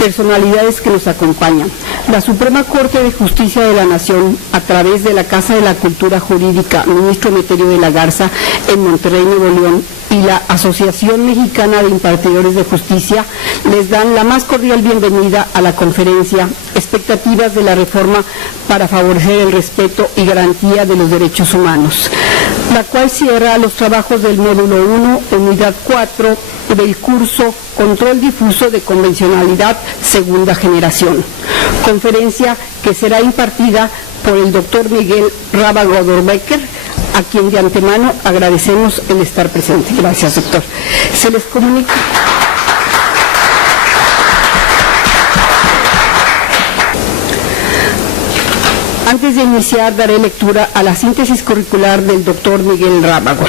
personalidades que nos acompañan. La Suprema Corte de Justicia de la Nación, a través de la Casa de la Cultura Jurídica, ministro Emeterio de la Garza, en Monterrey, Nuevo León, y la Asociación Mexicana de Impartidores de Justicia, les dan la más cordial bienvenida a la conferencia Expectativas de la Reforma para favorecer el respeto y garantía de los derechos humanos, la cual cierra los trabajos del módulo 1, unidad 4, del curso Control Difuso de Convencionalidad Segunda Generación. Conferencia que será impartida por el doctor Miguel Rábago Dorbecker, a quien de antemano agradecemos el estar presente. Gracias, doctor. Se les comunica. Antes de iniciar, daré lectura a la síntesis curricular del doctor Miguel Rábago.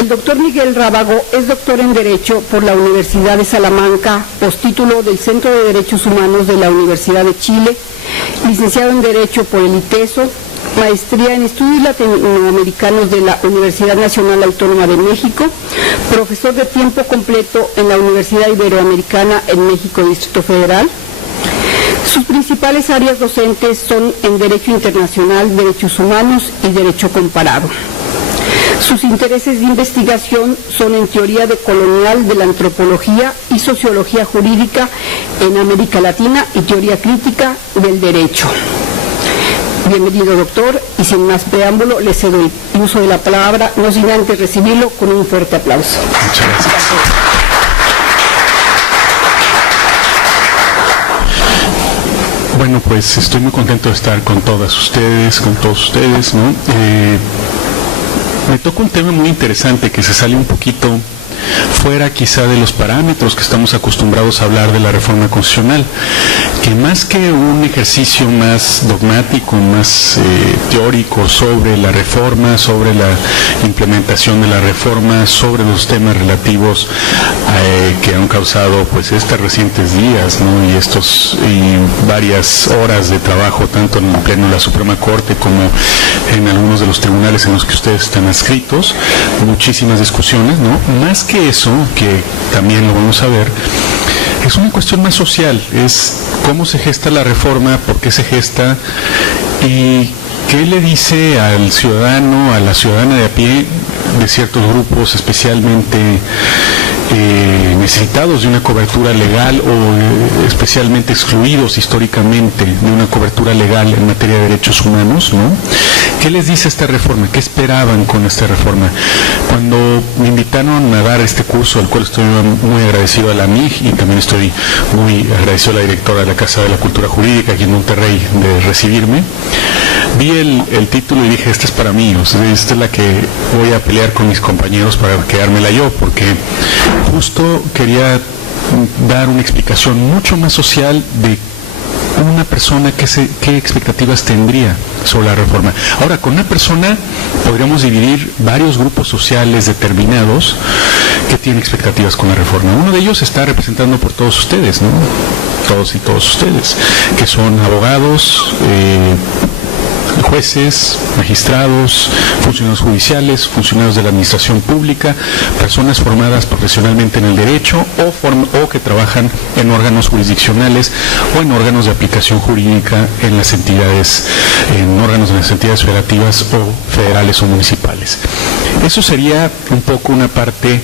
El doctor Miguel Rábago es doctor en Derecho por la Universidad de Salamanca, postítulo del Centro de Derechos Humanos de la Universidad de Chile, licenciado en Derecho por el ITESO, maestría en Estudios Latinoamericanos de la Universidad Nacional Autónoma de México, profesor de tiempo completo en la Universidad Iberoamericana en México, Distrito Federal. Sus principales áreas docentes son en Derecho Internacional, Derechos Humanos y Derecho Comparado. Sus intereses de investigación son en teoría decolonial de la antropología y sociología jurídica en América Latina y teoría crítica del derecho. Bienvenido, doctor, y sin más preámbulo, le cedo el uso de la palabra, no sin antes recibirlo con un fuerte aplauso. Muchas gracias. Bueno, pues estoy muy contento de estar con todos ustedes, ¿no? Me toca un tema muy interesante que se sale un poquito fuera quizá de los parámetros que estamos acostumbrados a hablar de la reforma constitucional, que más que un ejercicio más dogmático, más teórico sobre la reforma, sobre la implementación de la reforma, sobre los temas relativos que han causado pues estos recientes días, ¿no? y varias horas de trabajo tanto en el pleno de la Suprema Corte como en algunos de los tribunales en los que ustedes están adscritos, muchísimas discusiones, ¿no? Más que eso, que también lo vamos a ver, es una cuestión más social, es cómo se gesta la reforma, por qué se gesta y qué le dice al ciudadano, a la ciudadana de a pie de ciertos grupos especialmente necesitados de una cobertura legal o especialmente excluidos históricamente de una cobertura legal en materia de derechos humanos, ¿no? ¿Qué les dice esta reforma? ¿Qué esperaban con esta reforma? Cuando me invitaron a dar este curso, al cual estoy muy agradecido a la MIG y también estoy muy agradecido a la directora de la Casa de la Cultura Jurídica aquí en Monterrey de recibirme, vi el título y dije, esta es para mí, o sea, esta es la que voy a pelear con mis compañeros para quedármela yo, porque justo quería dar una explicación mucho más social de una persona qué expectativas tendría sobre la reforma. Ahora, con una persona podríamos dividir varios grupos sociales determinados que tienen expectativas con la reforma. Uno de ellos está representado por todos ustedes, ¿no? Todos y todos ustedes, que son abogados, jueces, magistrados, funcionarios judiciales, funcionarios de la administración pública, personas formadas profesionalmente en el derecho o que trabajan en órganos jurisdiccionales o en órganos de aplicación jurídica en las entidades, en órganos de las entidades federativas o federales o municipales. Eso sería un poco una parte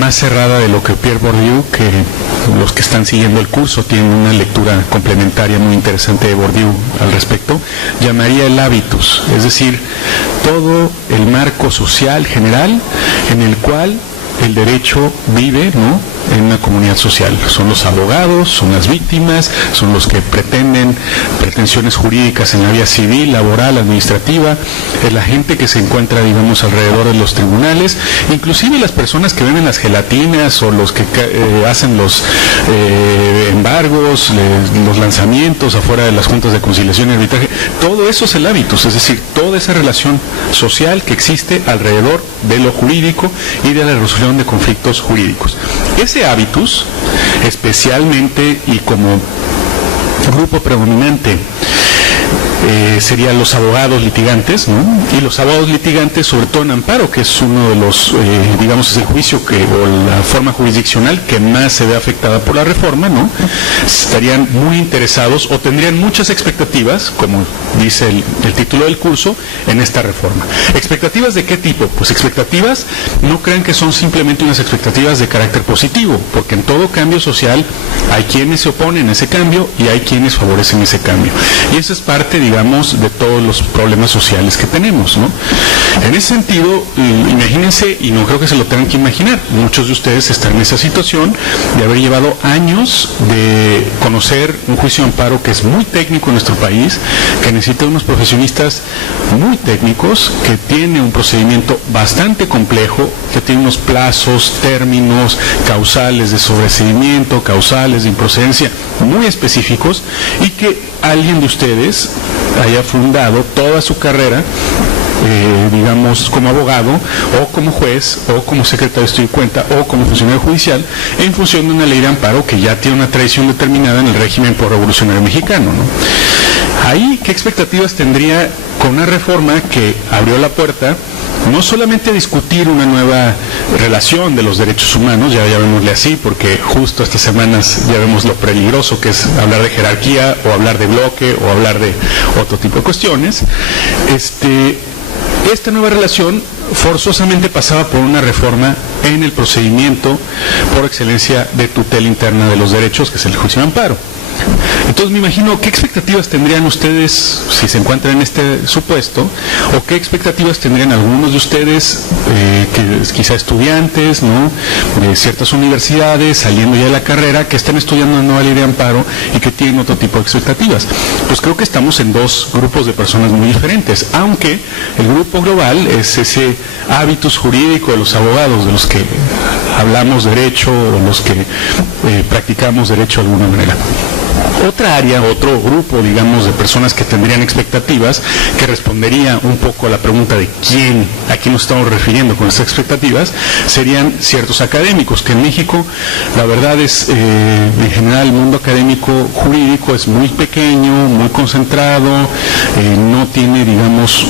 más cerrada de lo que Pierre Bourdieu, que los que están siguiendo el curso tienen una lectura complementaria muy interesante de Bourdieu al respecto, llamaría el hábitus, es decir, todo el marco social general en el cual el derecho vive, ¿no?, en una comunidad social. Son los abogados, son las víctimas, son los que pretenden pretensiones jurídicas en la vía civil, laboral, administrativa, es la gente que se encuentra, digamos, alrededor de los tribunales, inclusive las personas que venden las gelatinas o los que hacen los embargos, los lanzamientos afuera de las juntas de conciliación y arbitraje. Todo eso es el hábitus, es decir, toda esa relación social que existe alrededor de lo jurídico y de la resolución de conflictos jurídicos. Ese hábitus, especialmente y como grupo predominante serían los abogados litigantes, ¿no? Y los abogados litigantes, sobre todo en amparo, que es uno de los, digamos, es el juicio o la forma jurisdiccional que más se ve afectada por la reforma, ¿no? Estarían muy interesados o tendrían muchas expectativas, como dice el título del curso, en esta reforma. ¿Expectativas de qué tipo? Pues expectativas, no crean que son simplemente unas expectativas de carácter positivo, porque en todo cambio social hay quienes se oponen a ese cambio y hay quienes favorecen ese cambio. Y eso es parte, digamos, de todos los problemas sociales que tenemos, ¿no? En ese sentido, imagínense, y no creo que se lo tengan que imaginar, muchos de ustedes están en esa situación de haber llevado años de conocer un juicio de amparo que es muy técnico en nuestro país, que necesita unos profesionistas muy técnicos, que tiene un procedimiento bastante complejo, que tiene unos plazos, términos, causales de sobreseimiento, causales de improcedencia muy específicos, y que alguien de ustedes haya fundado toda su carrera, digamos, como abogado, o como juez, o como secretario de estudio y cuenta, o como funcionario judicial, en función de una ley de amparo que ya tiene una tradición determinada en el régimen revolucionario mexicano, ¿no? Ahí, ¿qué expectativas tendría con una reforma que abrió la puerta no solamente a discutir una nueva relación de los derechos humanos, ya llamémosle así, porque justo estas semanas ya vemos lo peligroso que es hablar de jerarquía, o hablar de bloque, o hablar de otro tipo de cuestiones? Esta nueva relación forzosamente pasaba por una reforma en el procedimiento por excelencia de tutela interna de los derechos, que es el juicio de amparo. Entonces me imagino, ¿qué expectativas tendrían ustedes si se encuentran en este supuesto? ¿O qué expectativas tendrían algunos de ustedes, que quizá estudiantes, ¿no?, de ciertas universidades, saliendo ya de la carrera, que están estudiando una nueva ley de amparo y que tienen otro tipo de expectativas? Pues creo que estamos en dos grupos de personas muy diferentes, aunque el grupo global es ese hábitus jurídico de los abogados, de los que hablamos derecho o los que practicamos derecho de alguna manera. Otra área, otro grupo, digamos, de personas que tendrían expectativas, que respondería un poco a la pregunta de quién, a quién nos estamos refiriendo con estas expectativas, serían ciertos académicos, que en México, la verdad es, en general, el mundo académico jurídico es muy pequeño, muy concentrado, no tiene, digamos,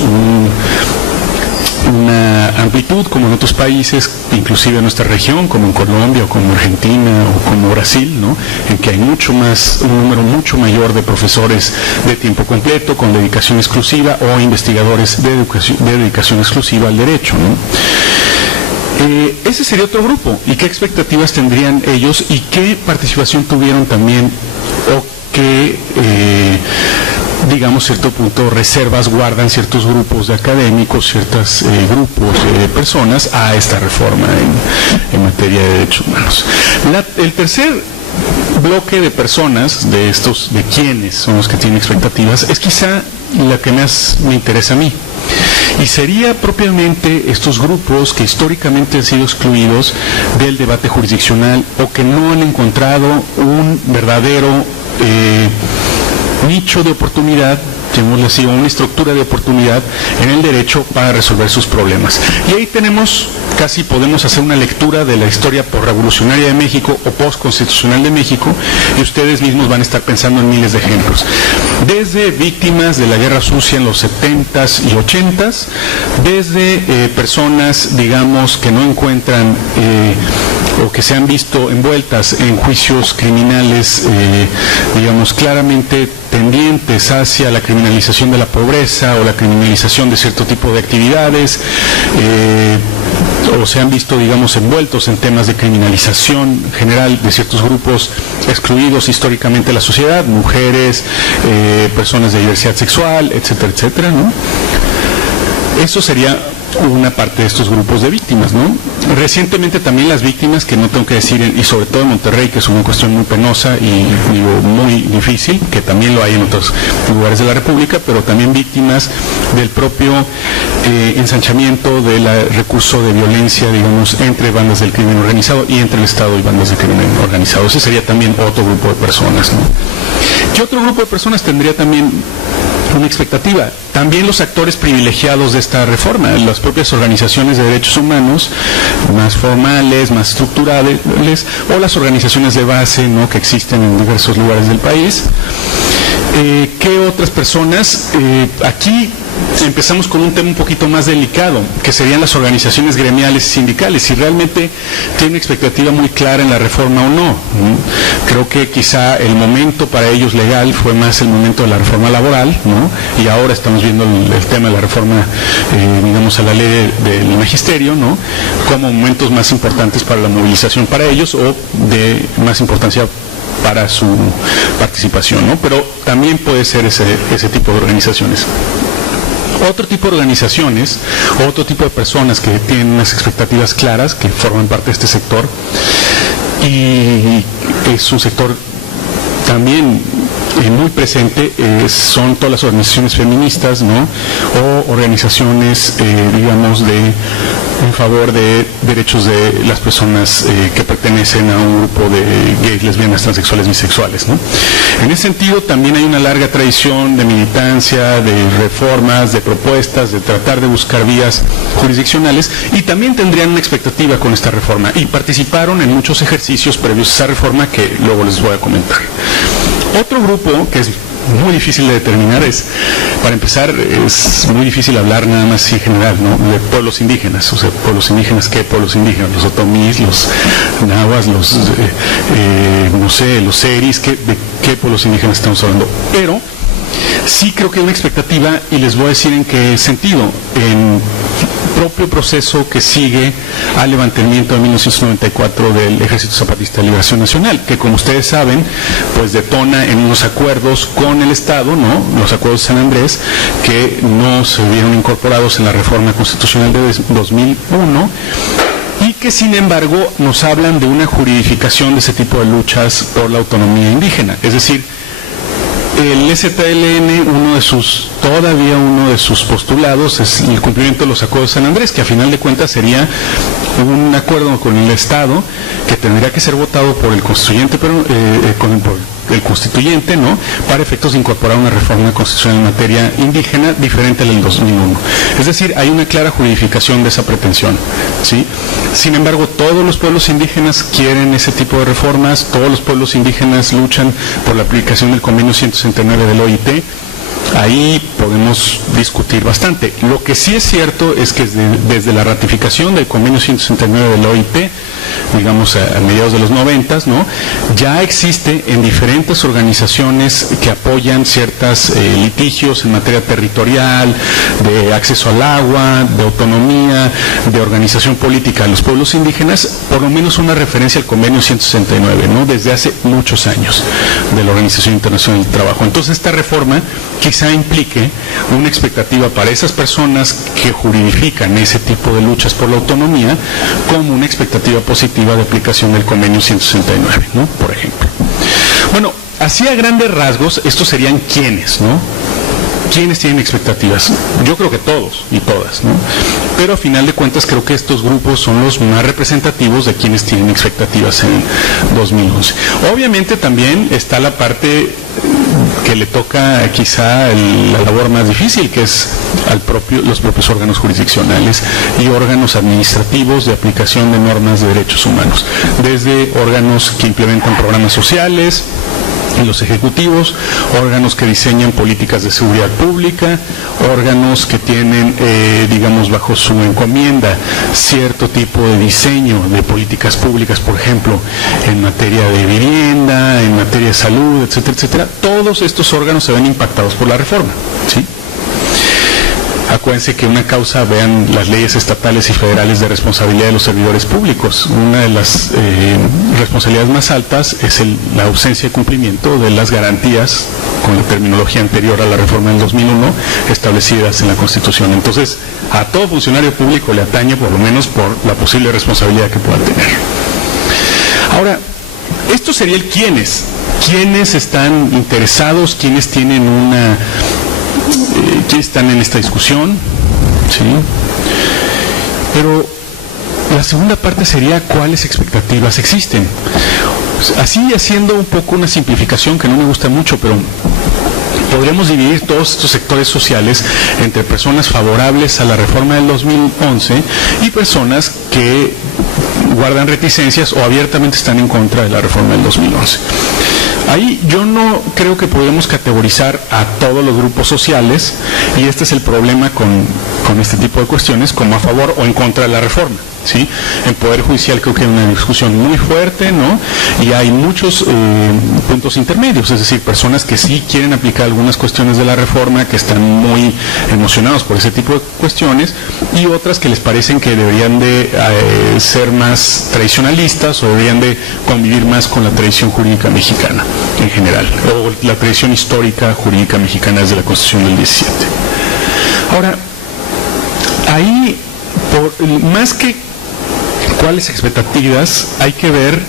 una amplitud como en otros países, inclusive en nuestra región, como en Colombia o como Argentina o como Brasil, ¿no?, en que hay un número mucho mayor de profesores de tiempo completo con dedicación exclusiva, o investigadores de dedicación exclusiva al derecho, ¿no? Ese sería otro grupo. ¿Y qué expectativas tendrían ellos y qué participación tuvieron también, o qué digamos, cierto punto, reservas guardan ciertos grupos de académicos, ciertos grupos de personas a esta reforma en materia de derechos humanos? El tercer bloque de personas, de quienes son los que tienen expectativas, es quizá la que más me interesa a mí. Y sería propiamente estos grupos que históricamente han sido excluidos del debate jurisdiccional, o que no han encontrado un verdadero nicho de oportunidad, llamémosle así, una estructura de oportunidad en el derecho para resolver sus problemas. Y ahí podemos hacer una lectura de la historia posrevolucionaria de México o postconstitucional de México, y ustedes mismos van a estar pensando en miles de ejemplos. Desde víctimas de la guerra sucia en los 70s y 80s, desde personas, digamos, que no encuentran o que se han visto envueltas en juicios criminales, digamos, claramente tendientes hacia la criminalización de la pobreza o la criminalización de cierto tipo de actividades, o se han visto, digamos, envueltos en temas de criminalización general de ciertos grupos excluidos históricamente de la sociedad, mujeres, personas de diversidad sexual, etcétera, etcétera, ¿no? Eso sería una parte de estos grupos de víctimas, ¿no? Recientemente también las víctimas, que no tengo que decir, y sobre todo en Monterrey, que es una cuestión muy penosa y digo muy difícil, que también lo hay en otros lugares de la República, pero también víctimas del propio ensanchamiento del recurso de violencia, digamos, entre bandas del crimen organizado y entre el Estado y bandas del crimen organizado. Ese sería también otro grupo de personas, ¿no? ¿Qué otro grupo de personas tendría también una expectativa? También los actores privilegiados de esta reforma, las propias organizaciones de derechos humanos, más formales, más estructurales, o las organizaciones de base, ¿no?, que existen en diversos lugares del país. ¿Qué otras personas? Aquí empezamos con un tema un poquito más delicado, que serían las organizaciones gremiales y sindicales, si realmente tienen una expectativa muy clara en la reforma o no. Creo que quizá el momento para ellos legal fue más el momento de la reforma laboral, ¿no? Y ahora estamos viendo el tema de la reforma, digamos, a la ley del magisterio, ¿no? Como momentos más importantes para la movilización para ellos o de más importancia para su participación, ¿no? Pero también puede ser ese tipo de organizaciones. Otro tipo de organizaciones, otro tipo de personas que tienen unas expectativas claras, que forman parte de este sector, y es un sector también muy presente, son todas las organizaciones feministas, ¿no? O organizaciones, digamos, en favor de derechos de las personas que pertenecen a un grupo de gays, lesbianas, transexuales, bisexuales, ¿no? En ese sentido también hay una larga tradición de militancia, de reformas, de propuestas, de tratar de buscar vías jurisdiccionales, y también tendrían una expectativa con esta reforma y participaron en muchos ejercicios previos a esa reforma que luego les voy a comentar. Otro grupo que es muy difícil de determinar para empezar, es muy difícil hablar nada más en general, ¿no? De pueblos indígenas. O sea, pueblos indígenas, ¿qué pueblos indígenas? Los otomís, los nahuas, los, no sé, los seris, ¿de qué pueblos indígenas estamos hablando? Pero sí creo que hay una expectativa, y les voy a decir en qué sentido. En propio proceso que sigue al levantamiento de 1994 del Ejército Zapatista de Liberación Nacional, que, como ustedes saben, pues detona en unos acuerdos con el Estado, ¿no? Los acuerdos de San Andrés, que no se vieron incorporados en la reforma constitucional de 2001, y que sin embargo nos hablan de una juridificación de ese tipo de luchas por la autonomía indígena. Es decir, el STLN, todavía uno de sus postulados es el cumplimiento de los acuerdos de San Andrés, que a final de cuentas sería un acuerdo con el Estado que tendría que ser votado por el constituyente, pero por el constituyente, ¿no? Para efectos de incorporar una reforma constitucional en materia indígena diferente a la del 2001. Es decir, hay una clara juridificación de esa pretensión, ¿sí? Sin embargo, todos los pueblos indígenas quieren ese tipo de reformas, todos los pueblos indígenas luchan por la aplicación del convenio 169 del OIT. Ahí podemos discutir bastante. Lo que sí es cierto es que desde la ratificación del convenio 169 del OIT, digamos a mediados de los 90, ¿no? Ya existe en diferentes organizaciones que apoyan ciertos litigios en materia territorial, de acceso al agua, de autonomía, de organización política de los pueblos indígenas, por lo menos una referencia al convenio 169, ¿no? Desde hace muchos años, de la Organización Internacional del Trabajo. Entonces, esta reforma quizá implique una expectativa para esas personas que juridifican ese tipo de luchas por la autonomía como una expectativa positiva de aplicación del convenio 169, ¿no? Por ejemplo. Bueno, así a grandes rasgos, estos serían quiénes, ¿no? ¿Quiénes tienen expectativas? Yo creo que todos y todas, ¿no? Pero a final de cuentas creo que estos grupos son los más representativos de quienes tienen expectativas en 2011. Obviamente también está la parte que le toca quizá la labor más difícil, que es los propios órganos jurisdiccionales y órganos administrativos de aplicación de normas de derechos humanos, desde órganos que implementan programas sociales, los ejecutivos, órganos que diseñan políticas de seguridad pública, órganos que tienen, digamos, bajo su encomienda cierto tipo de diseño de políticas públicas, por ejemplo, en materia de vivienda, en materia de salud, etcétera, etcétera. Todos estos órganos se ven impactados por la reforma, ¿sí? Acuérdense que una causa, vean las leyes estatales y federales de responsabilidad de los servidores públicos. Una de las responsabilidades más altas es la ausencia de cumplimiento de las garantías, con la terminología anterior a la reforma del 2001, establecidas en la Constitución. Entonces, a todo funcionario público le atañe, por lo menos por la posible responsabilidad que pueda tener. Ahora, esto sería el quiénes. ¿Quiénes están interesados? ¿Quiénes tienen quiénes están en esta discusión? ¿Sí? Pero la segunda parte sería cuáles expectativas existen. Así, haciendo un poco una simplificación que no me gusta mucho, pero podríamos dividir todos estos sectores sociales entre personas favorables a la reforma del 2011 y personas que guardan reticencias o abiertamente están en contra de la reforma del 2011. Ahí yo no creo que podemos categorizar a todos los grupos sociales, y este es el problema con este tipo de cuestiones, como a favor o en contra de la reforma, ¿sí? En Poder Judicial creo que hay una discusión muy fuerte, ¿no? Y hay muchos puntos intermedios, es decir, personas que sí quieren aplicar algunas cuestiones de la reforma, que están muy emocionados por ese tipo de cuestiones, y otras que les parecen que deberían de ser más tradicionalistas o deberían de convivir más con la tradición jurídica mexicana en general, o la tradición histórica jurídica mexicana desde la Constitución del 17. Ahora, ahí, más que cuáles expectativas, hay que ver,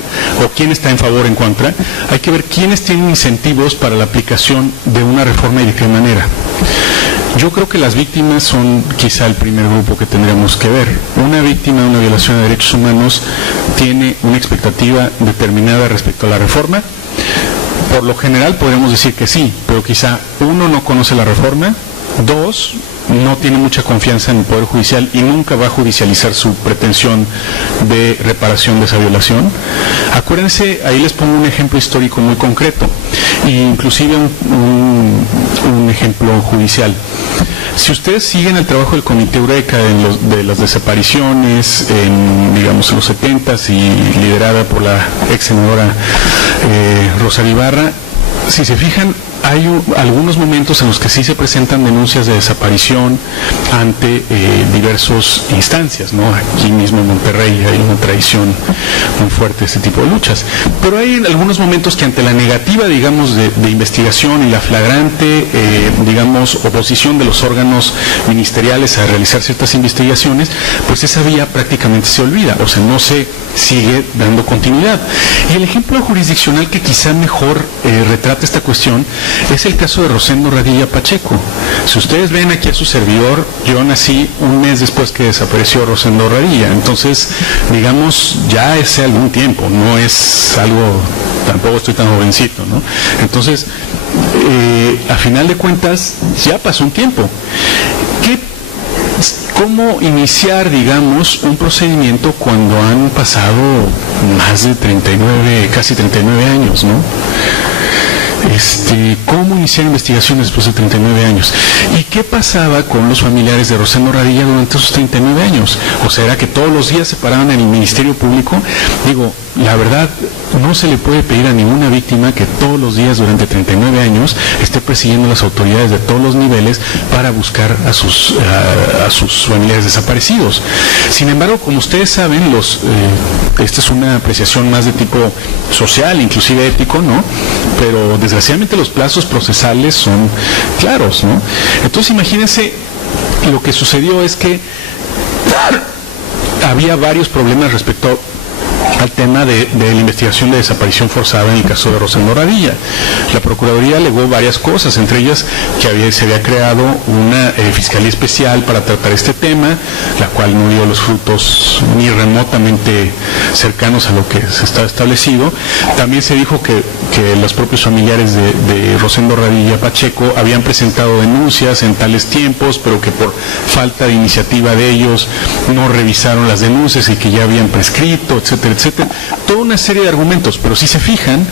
o quién está en favor o en contra, hay que ver quiénes tienen incentivos para la aplicación de una reforma y de qué manera. Yo creo que las víctimas son quizá el primer grupo que tendríamos que ver. Una víctima de una violación de derechos humanos tiene una expectativa determinada respecto a la reforma. Por lo general podríamos decir que sí, pero quizá uno, no conoce la reforma; dos, no tiene mucha confianza en el Poder Judicial y nunca va a judicializar su pretensión de reparación de esa violación. Acuérdense, ahí les pongo un ejemplo histórico muy concreto, inclusive un ejemplo judicial. Si ustedes siguen el trabajo del Comité Eureka de las desapariciones, digamos en los 70s, y liderada por la ex senadora Rosario Ibarra, si se fijan, hay algunos momentos en los que sí se presentan denuncias de desaparición ante diversas instancias, ¿no? Aquí mismo en Monterrey hay una tradición muy fuerte de este tipo de luchas. Pero hay algunos momentos que ante la negativa, digamos, de investigación y la flagrante, digamos, oposición de los órganos ministeriales a realizar ciertas investigaciones, pues esa vía prácticamente se olvida, o sea, no se sigue dando continuidad. Y el ejemplo jurisdiccional que quizá mejor retrata esta cuestión es el caso de Rosendo Radilla Pacheco. Si ustedes ven aquí a su servidor, yo nací un mes después que desapareció Rosendo Radilla, entonces, digamos, ya hace algún tiempo, no es algo, tampoco estoy tan jovencito, ¿no? Entonces, a final de cuentas, ya pasó un tiempo. ¿Cómo iniciar, digamos, un procedimiento cuando han pasado más de 39, casi 39 años, ¿no? ¿Cómo iniciar investigaciones después de 39 años? ¿Y qué pasaba con los familiares de Rosendo Radilla durante esos 39 años? O sea, ¿era que todos los días se paraban en el Ministerio Público? Digo, la verdad, no se le puede pedir a ninguna víctima que todos los días durante 39 años esté persiguiendo a las autoridades de todos los niveles para buscar a sus familiares desaparecidos. Sin embargo, como ustedes saben, esta es una apreciación más de tipo social, inclusive ético, ¿no? Pero desgraciadamente los plazos procesales son claros, ¿no? Entonces imagínense, lo que sucedió es que había varios problemas respecto al tema de la investigación de desaparición forzada en el caso de Rosendo Radilla. La Procuraduría alegó varias cosas, entre ellas que se había creado una Fiscalía Especial para tratar este tema, la cual no dio los frutos ni remotamente cercanos a lo que se estaba establecido. También se dijo que los propios familiares de Rosendo Radilla Pacheco habían presentado denuncias en tales tiempos, pero que por falta de iniciativa de ellos no revisaron las denuncias y que ya habían prescrito, etcétera, etcétera. Toda una serie de argumentos, pero si se fijan,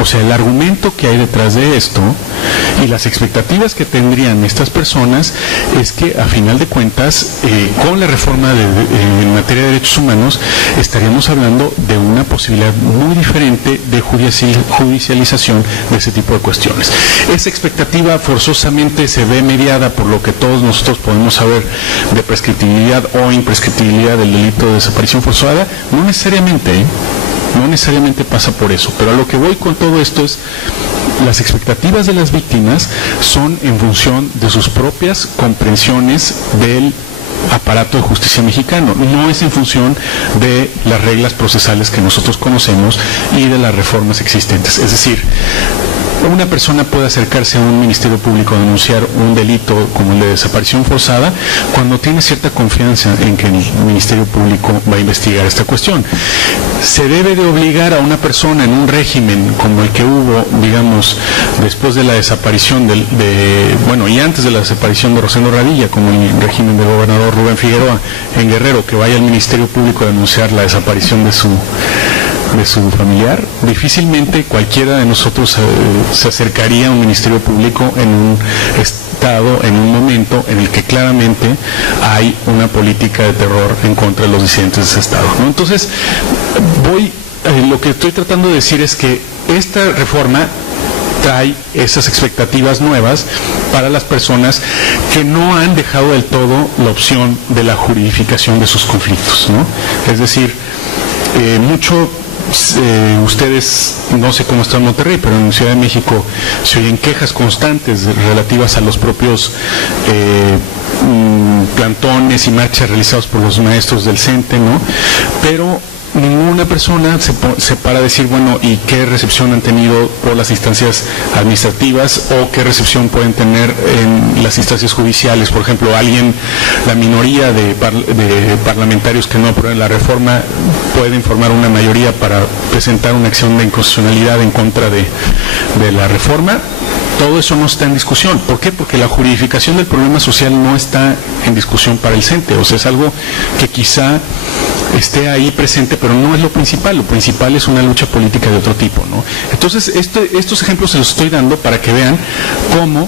o sea, el argumento que hay detrás de esto y las expectativas que tendrían estas personas es que a final de cuentas, con la reforma en materia de derechos humanos, estaríamos hablando de una posibilidad muy diferente de judicialización de ese tipo de cuestiones. Esa expectativa forzosamente se ve mediada por lo que todos nosotros podemos saber de prescriptibilidad o imprescriptibilidad del delito de desaparición forzada. No necesariamente pasa por eso, pero a lo que voy con todo esto es: las expectativas de las víctimas son en función de sus propias comprensiones del aparato de justicia mexicano, no es en función de las reglas procesales que nosotros conocemos y de las reformas existentes. Es decir, una persona puede acercarse a un ministerio público a denunciar un delito como el de desaparición forzada cuando tiene cierta confianza en que el ministerio público va a investigar esta cuestión. Se debe de obligar a una persona en un régimen como el que hubo, digamos, después de la desaparición y antes de la desaparición de Rosendo Radilla, como el régimen del gobernador Rubén Figueroa en Guerrero, que vaya al ministerio público a denunciar la desaparición de de su familiar, difícilmente cualquiera de nosotros se acercaría a un ministerio público en un estado, en un momento en el que claramente hay una política de terror en contra de los disidentes de ese estado, ¿no? Entonces, lo que estoy tratando de decir es que esta reforma trae esas expectativas nuevas para las personas que no han dejado del todo la opción de la juridificación de sus conflictos, ¿no? Es decir, ustedes, no sé cómo está en Monterrey, pero en Ciudad de México se oyen quejas constantes relativas a los propios plantones y marchas realizados por los maestros del CENTE, ¿no? Pero ninguna persona se para a decir, bueno, ¿y qué recepción han tenido por las instancias administrativas o qué recepción pueden tener en las instancias judiciales? Por ejemplo, la minoría de parlamentarios que no aprueben la reforma pueden formar una mayoría para presentar una acción de inconstitucionalidad en contra de la reforma. Todo eso no está en discusión. ¿Por qué? Porque la juridificación del problema social no está en discusión para el CENTE. O sea, es algo que quizá esté ahí presente, pero no es lo principal. Lo principal es una lucha política de otro tipo, ¿no? Entonces, estos ejemplos se los estoy dando para que vean cómo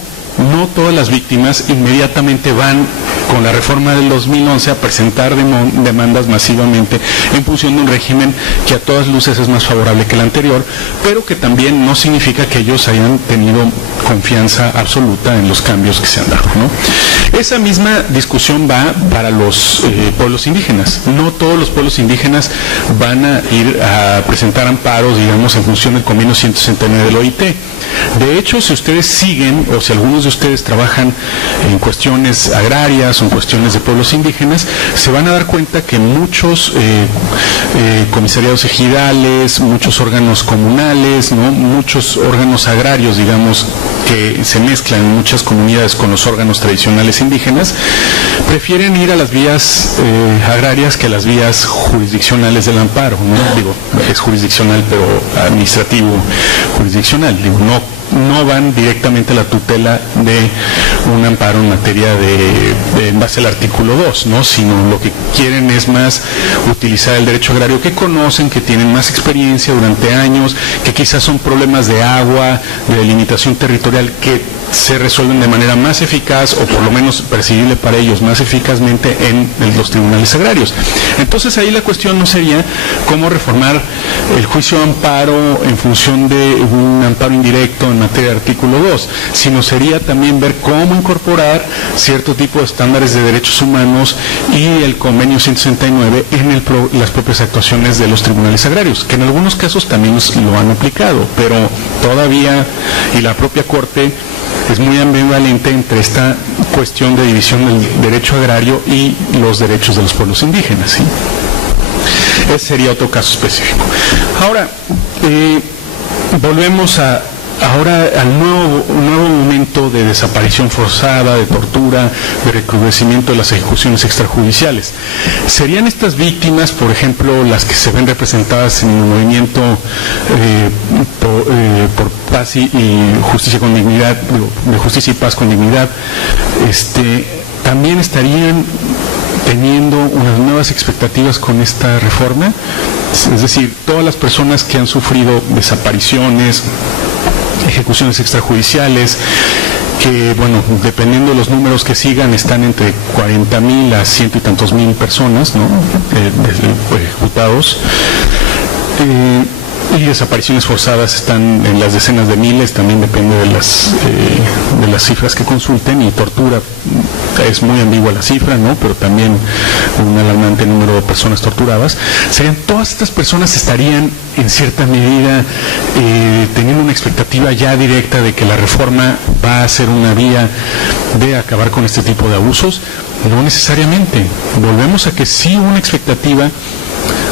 no todas las víctimas inmediatamente van con la reforma del 2011 a presentar demandas masivamente en función de un régimen que a todas luces es más favorable que el anterior, pero que también no significa que ellos hayan tenido confianza absoluta en los cambios que se han dado, ¿no? Esa misma discusión va para los pueblos indígenas. No todos los pueblos indígenas van a ir a presentar amparos, digamos, en función del convenio 169 del OIT. De hecho, si ustedes siguen, o si algunos de ustedes trabajan en cuestiones agrarias o en cuestiones de pueblos indígenas, se van a dar cuenta que muchos comisariados ejidales, muchos órganos comunales, ¿no? Muchos órganos agrarios, digamos, que se mezclan en muchas comunidades con los órganos tradicionales indígenas, prefieren ir a las vías agrarias que a las vías jurisdiccionales del amparo, ¿no? Digo, es jurisdiccional, pero administrativo jurisdiccional, digo, no van directamente a la tutela de un amparo en materia en base al artículo 2, ¿no? Sino lo que quieren es más utilizar el derecho agrario que conocen, que tienen más experiencia durante años, que quizás son problemas de agua, de delimitación territorial que se resuelven de manera más eficaz, o por lo menos percibible para ellos más eficazmente en los tribunales agrarios. Entonces ahí la cuestión no sería cómo reformar el juicio de amparo en función de un amparo indirecto en materia de artículo 2, sino sería también ver cómo incorporar cierto tipo de estándares de derechos humanos y el convenio 169 en las propias actuaciones de los tribunales agrarios, que en algunos casos también lo han aplicado, pero todavía, y la propia Corte es muy ambivalente entre esta cuestión de división del derecho agrario y los derechos de los pueblos indígenas, ¿sí? Ese sería otro caso específico. Ahora, volvemos ahora al nuevo momento de desaparición forzada, de tortura, de recrudecimiento de las ejecuciones extrajudiciales. ¿Serían estas víctimas, por ejemplo, las que se ven representadas en el movimiento por paz y justicia con dignidad, de justicia y paz con dignidad, también estarían teniendo unas nuevas expectativas con esta reforma? Es decir, todas las personas que han sufrido desapariciones, ejecuciones extrajudiciales, que, bueno, dependiendo de los números que sigan, están entre 40,000 a 100 y tantos mil personas, ¿no? Ejecutados. Y desapariciones forzadas están en las decenas de miles, también depende de las cifras que consulten, y tortura es muy ambigua la cifra, ¿no? Pero también un alarmante número de personas torturadas. Todas estas personas estarían en cierta medida teniendo una expectativa ya directa de que la reforma va a ser una vía de acabar con este tipo de abusos. No necesariamente. Volvemos a que sí hubo una expectativa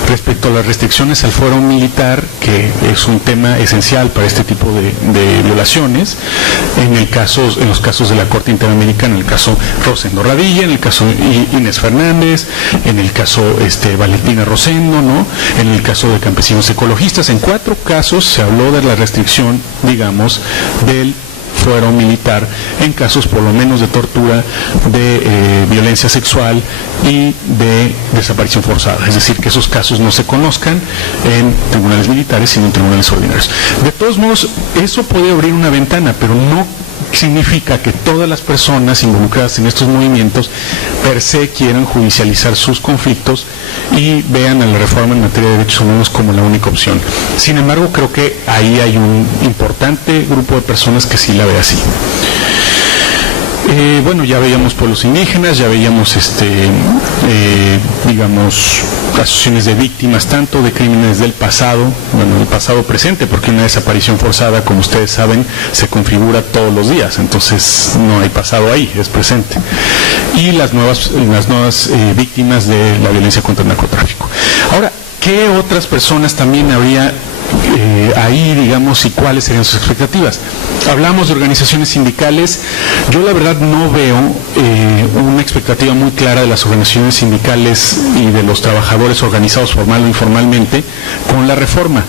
respecto a las restricciones al fuero militar, que es un tema esencial para este tipo de violaciones, en los casos de la Corte Interamericana, en el caso Rosendo Radilla, en el caso Inés Fernández, en el caso Valentina Rosendo, ¿no? En el caso de campesinos ecologistas. En 4 casos se habló de la restricción, digamos, del fuero militar en casos por lo menos de tortura, de violencia sexual y de desaparición forzada. Es decir, que esos casos no se conozcan en tribunales militares, sino en tribunales ordinarios. De todos modos, eso puede abrir una ventana, pero no significa que todas las personas involucradas en estos movimientos per se quieran judicializar sus conflictos y vean a la reforma en materia de derechos humanos como la única opción. Sin embargo, creo que ahí hay un importante grupo de personas que sí la ve así. Bueno, ya veíamos pueblos indígenas, ya veíamos, digamos, asociaciones de víctimas, tanto de crímenes del pasado, bueno, del pasado presente, porque una desaparición forzada, como ustedes saben, se configura todos los días, entonces no hay pasado ahí, es presente. Y las nuevas víctimas de la violencia contra el narcotráfico. Ahora, ¿qué otras personas también habría ahí, digamos, y cuáles serían sus expectativas? Hablamos de organizaciones sindicales. Yo la verdad no veo una expectativa muy clara de las organizaciones sindicales y de los trabajadores organizados formal o informalmente con la reforma.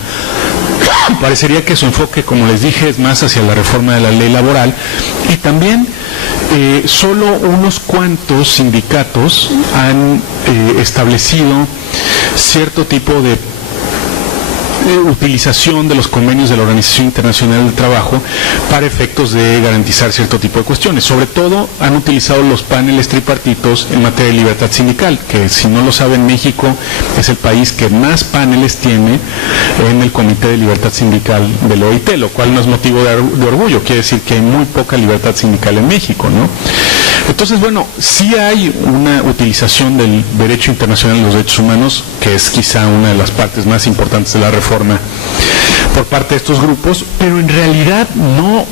Parecería que su enfoque, como les dije, es más hacia la reforma de la ley laboral, y también solo unos cuantos sindicatos han establecido cierto tipo de utilización de los convenios de la Organización Internacional del Trabajo para efectos de garantizar cierto tipo de cuestiones. Sobre todo han utilizado los paneles tripartitos en materia de libertad sindical, que si no lo saben, México es el país que más paneles tiene en el Comité de Libertad Sindical de la OIT, lo cual no es motivo de orgullo, quiere decir que hay muy poca libertad sindical en México, ¿no? Entonces, bueno, sí hay una utilización del derecho internacional de los derechos humanos, que es quizá una de las partes más importantes de la reforma por parte de estos grupos, pero en realidad no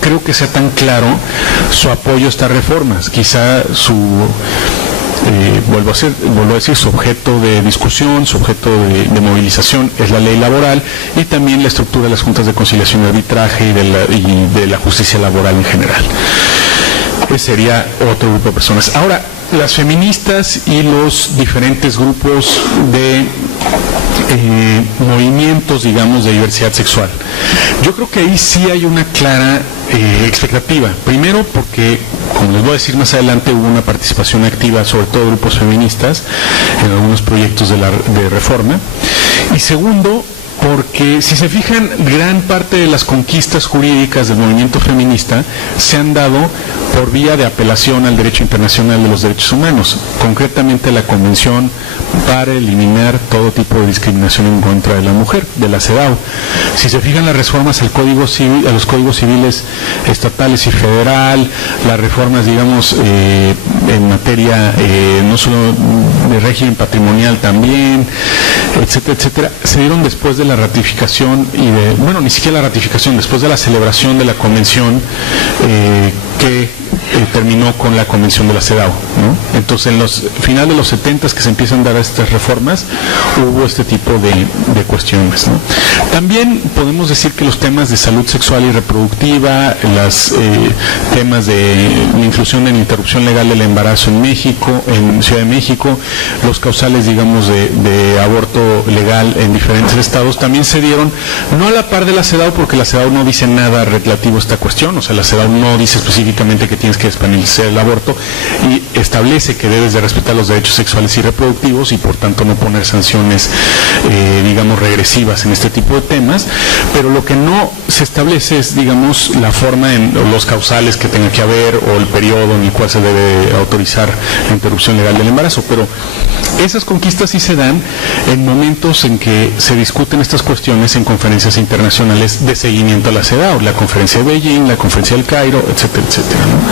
creo que sea tan claro su apoyo a estas reformas. Quizá vuelvo a decir, su objeto de discusión, su objeto de movilización es la ley laboral y también la estructura de las juntas de conciliación y arbitraje y de la justicia laboral en general. Ese sería otro grupo de personas. Ahora, las feministas y los diferentes grupos de movimientos, digamos, de diversidad sexual. Yo creo que ahí sí hay una clara expectativa. Primero porque, como les voy a decir más adelante, hubo una participación activa, sobre todo de grupos feministas, en algunos proyectos de reforma. Y segundo, porque si se fijan, gran parte de las conquistas jurídicas del movimiento feminista se han dado por vía de apelación al derecho internacional de los derechos humanos, concretamente la Convención para eliminar todo tipo de discriminación en contra de la mujer, de la CEDAW. Si se fijan, las reformas al Código Civil, a los códigos civiles estatales y federal, las reformas, digamos, en materia no solo de régimen patrimonial también, etcétera, etcétera, se dieron después de la ratificación ni siquiera la ratificación, después de la celebración de la convención que terminó con la convención de la CEDAW, ¿no? Entonces, en los final de los 70s que se empiezan a dar estas reformas, hubo este tipo de cuestiones, ¿no? También podemos decir que los temas de salud sexual y reproductiva, los temas de la inclusión en interrupción legal del embarazo en México, en Ciudad de México, los causales, digamos, de aborto legal en diferentes estados, también se dieron, no a la par de la CEDAW, porque la CEDAW no dice nada relativo a esta cuestión, o sea, la CEDAW no dice específicamente que tienes que despenalizar el aborto y establece que debes de respetar los derechos sexuales y reproductivos y por tanto no poner sanciones, digamos, regresivas en este tipo de temas, pero lo que no se establece es, digamos, la forma o los causales que tenga que haber o el periodo en el cual se debe autorizar la interrupción legal del embarazo, pero esas conquistas sí se dan en momentos en que se discuten estas cuestiones en conferencias internacionales de seguimiento a la CEDAW, la conferencia de Beijing, la conferencia del Cairo, etcétera, etcétera, ¿no?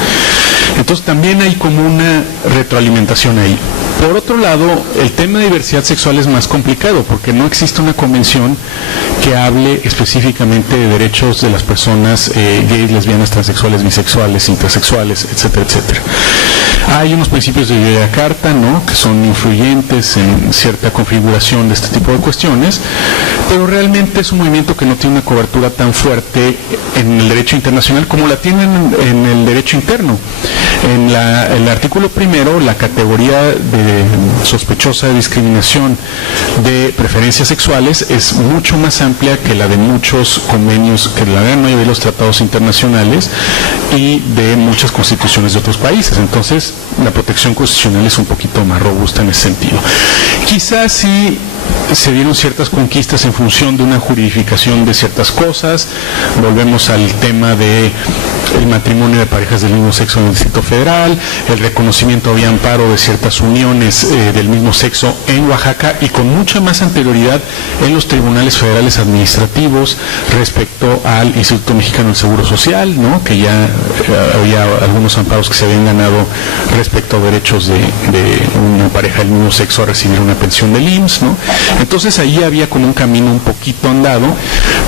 Entonces también hay como una retroalimentación ahí. Por otro lado, el tema de diversidad sexual es más complicado porque no existe una convención que hable específicamente de derechos de las personas gays, lesbianas, transexuales, bisexuales, intersexuales, etcétera, etcétera. Hay unos principios de Yakarta, ¿no?, que son influyentes en cierta configuración de este tipo de cuestiones, pero realmente es un movimiento que no tiene una cobertura tan fuerte en el derecho internacional como la tienen en el derecho interno. En el artículo primero, la categoría de sospechosa de discriminación de preferencias sexuales es mucho más amplia que la de muchos convenios, que la gran mayoría de los tratados internacionales y de muchas constituciones de otros países. Entonces, la protección constitucional es un poquito más robusta en ese sentido. Quizás sí se dieron ciertas conquistas en función de una juridificación de ciertas cosas. Volvemos al tema de el matrimonio de parejas del mismo sexo en el Distrito Federal, el reconocimiento vía amparo de ciertas uniones del mismo sexo en Oaxaca y con mucha más anterioridad en los tribunales federales administrativos respecto al Instituto Mexicano del Seguro Social, ¿no?, que ya había algunos amparos que se habían ganado respecto a derechos de una pareja del mismo sexo a recibir una pensión del IMSS, ¿no? Entonces ahí había como un camino un poquito andado,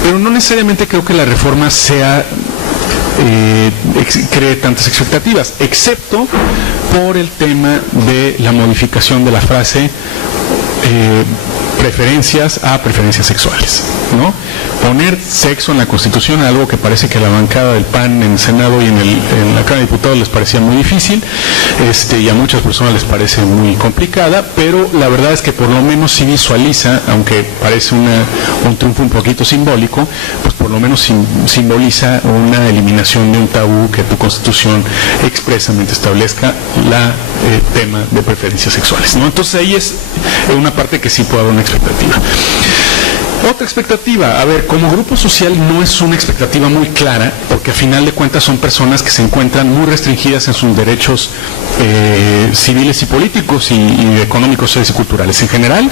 pero no necesariamente creo que la reforma cree tantas expectativas, excepto por el tema de la modificación de la frase preferencias a preferencias sexuales, ¿no? Poner sexo en la Constitución, algo que parece que a la bancada del PAN en el Senado y en la Cámara de Diputados les parecía muy difícil, y a muchas personas les parece muy complicada, pero la verdad es que por lo menos sí visualiza, aunque parece un triunfo un poquito simbólico, pues por lo menos simboliza una eliminación de un tabú que tu Constitución expresamente establezca la tema de preferencias sexuales, ¿no? Entonces ahí es una parte que sí puede haber una expectativa. Otra expectativa, a ver, como grupo social no es una expectativa muy clara, porque a final de cuentas son personas que se encuentran muy restringidas en sus derechos civiles y políticos y económicos, sociales y culturales en general,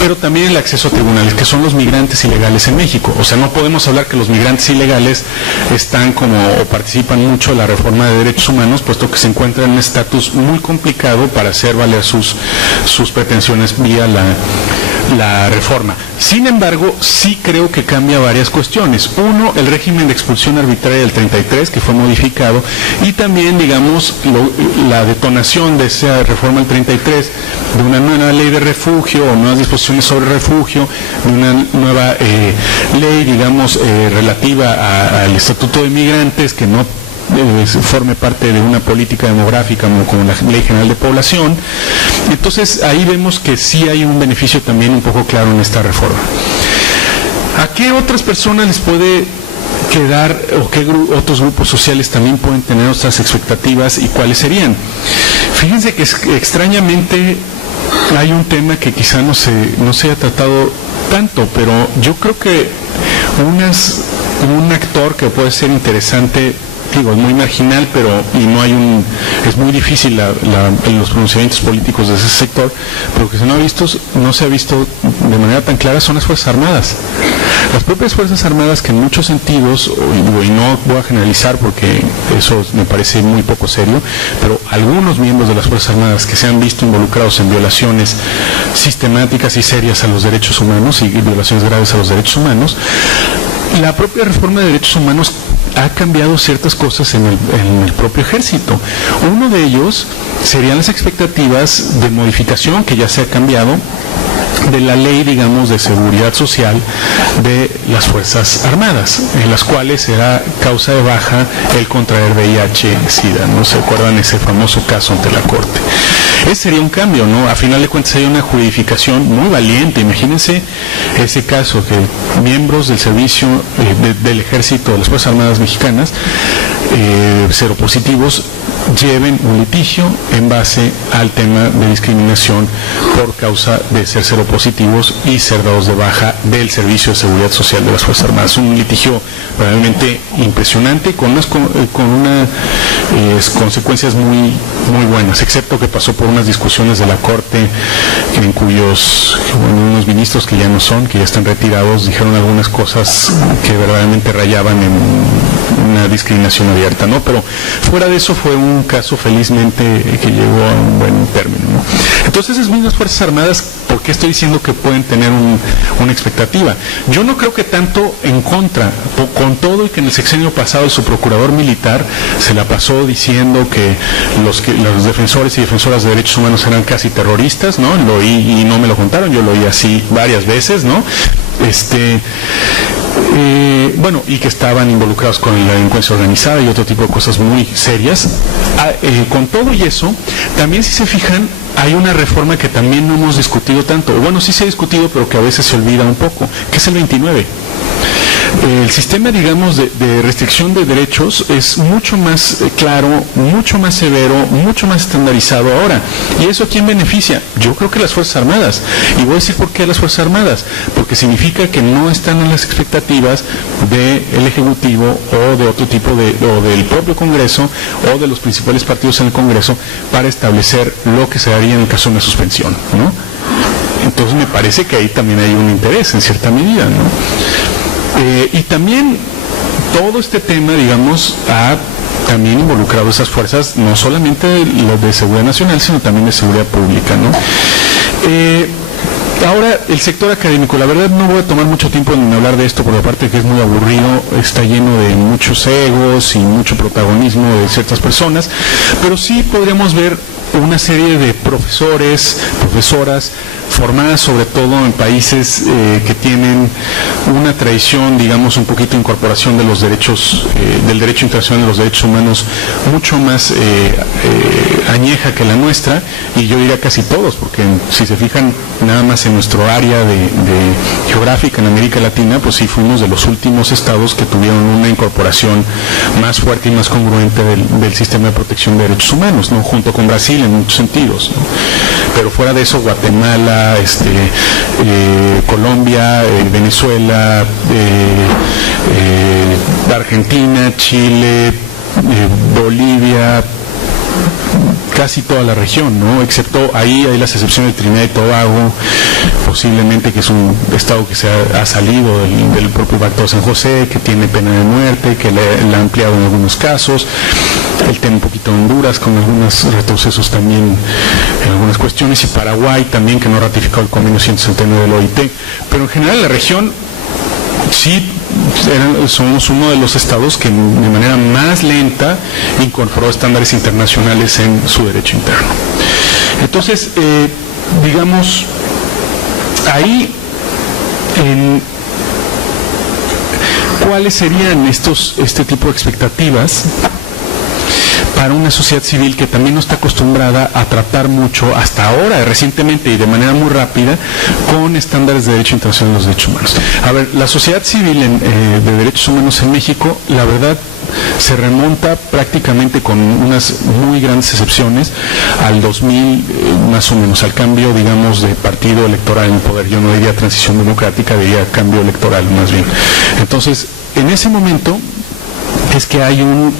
pero también el acceso a tribunales, que son los migrantes ilegales en México. O sea, no podemos hablar que los migrantes ilegales están o participan mucho en la reforma de derechos humanos, puesto que se encuentran en un estatus muy complicado para hacer valer sus pretensiones vía la reforma. Sin embargo, sí creo que cambia varias cuestiones. Uno, el régimen de expulsión arbitraria del 33, que fue modificado, y también, digamos, la detonación de esa reforma del 33, de una nueva ley de refugio, o nuevas disposiciones sobre refugio, de una nueva ley, digamos, relativa al Estatuto de Migrantes, que no forme parte de una política demográfica como la Ley General de Población. Entonces ahí vemos que sí hay un beneficio también un poco claro en esta reforma. ¿A qué otras personas les puede quedar, o qué otros grupos sociales también pueden tener otras expectativas y cuáles serían? Fíjense que extrañamente hay un tema que quizá no se haya tratado tanto, pero yo creo que un actor que puede ser interesante, digo, es muy marginal, es muy difícil en los pronunciamientos políticos de ese sector, pero que no se ha visto de manera tan clara son las Fuerzas Armadas. Las propias Fuerzas Armadas, que en muchos sentidos, y no voy a generalizar porque eso me parece muy poco serio, pero algunos miembros de las Fuerzas Armadas que se han visto involucrados en violaciones sistemáticas y serias a los derechos humanos y violaciones graves a los derechos humanos, la propia reforma de derechos humanos ha cambiado ciertas cosas en el propio ejército. Uno de ellos serían las expectativas de modificación, que ya se ha cambiado, de la ley, digamos, de seguridad social de las Fuerzas Armadas, en las cuales era causa de baja el contraer VIH-Sida, ¿no? ¿Se acuerdan ese famoso caso ante la Corte? Ese sería un cambio, ¿no? A final de cuentas hay una juridificación muy valiente. Imagínense ese caso, que miembros del servicio del ejército de las Fuerzas Armadas mexicanas, seropositivos, lleven un litigio en base al tema de discriminación por causa de ser seropositivos y ser dados de baja del Servicio de Seguridad Social de las Fuerzas Armadas. Un litigio realmente impresionante, con unas consecuencias muy, muy buenas, excepto que pasó por unas discusiones de la Corte en cuyos unos ministros que ya no son, que ya están retirados, dijeron algunas cosas que verdaderamente rayaban en una discriminación abierta, ¿no? Pero fuera de eso fue un caso felizmente que llegó a un buen término, ¿no? Entonces esas mismas Fuerzas Armadas, ¿por qué estoy diciendo que pueden tener una expectativa? Yo no creo que tanto en contra, con todo y que en el sexenio pasado su procurador militar se la pasó diciendo que los defensores y defensoras de derechos humanos eran casi terroristas, ¿no? Lo oí y no me lo contaron, yo lo oí así varias veces, ¿no? Bueno, y que estaban involucrados con la delincuencia organizada y otro tipo de cosas muy serias. Con todo y eso, también si se fijan, hay una reforma que también no hemos discutido tanto, bueno, sí se ha discutido, pero que a veces se olvida un poco, que es el 29. El sistema, digamos, de restricción de derechos es mucho más claro, mucho más severo, mucho más estandarizado ahora. ¿Y eso a quién beneficia? Yo creo que las Fuerzas Armadas. Y voy a decir por qué las Fuerzas Armadas. Porque significa que no están en las expectativas del Ejecutivo o de otro tipo o del propio Congreso o de los principales partidos en el Congreso para establecer lo que se haría en el caso de una suspensión, ¿no? Entonces me parece que ahí también hay un interés en cierta medida, ¿no? Y también todo este tema, digamos, ha también involucrado esas fuerzas, no solamente los de seguridad nacional, sino también de seguridad pública, ¿no? Ahora, el sector académico, la verdad no voy a tomar mucho tiempo en hablar de esto, porque aparte que es muy aburrido, está lleno de muchos egos y mucho protagonismo de ciertas personas, pero sí podríamos ver una serie de profesores, profesoras, formadas sobre todo en países que tienen una tradición, digamos, un poquito de incorporación de los derechos, del derecho internacional de los derechos humanos, mucho más añeja que la nuestra, y yo diría casi todos, porque si se fijan nada más en nuestro área de geográfica en América Latina, pues sí fuimos de los últimos estados que tuvieron una incorporación más fuerte y más congruente del sistema de protección de derechos humanos, ¿no? Junto con Brasil en muchos sentidos, ¿no? Pero fuera de eso, Guatemala, Colombia, Venezuela, Argentina, Chile, Bolivia, casi toda la región, ¿no? Excepto ahí hay las excepciones de Trinidad y Tobago, posiblemente, que es un estado que se ha salido del propio Pacto de San José, que tiene pena de muerte, que la ha ampliado en algunos casos. El tema un poquito de Honduras, con algunos retrocesos también en algunas cuestiones, y Paraguay también, que no ha ratificado el convenio 169 del OIT. Pero en general la región sí somos uno de los estados que de manera más lenta incorporó estándares internacionales en su derecho interno. Entonces, digamos, ahí, ¿cuáles serían este tipo de expectativas para una sociedad civil que también no está acostumbrada a tratar mucho, hasta ahora, recientemente y de manera muy rápida, con estándares de derecho internacional de los derechos humanos? A ver, la sociedad civil de derechos humanos en México, la verdad, se remonta prácticamente, con unas muy grandes excepciones, al 2000, más o menos, al cambio, digamos, de partido electoral en el poder. Yo no diría transición democrática, diría cambio electoral, más bien. Entonces, en ese momento es que hay un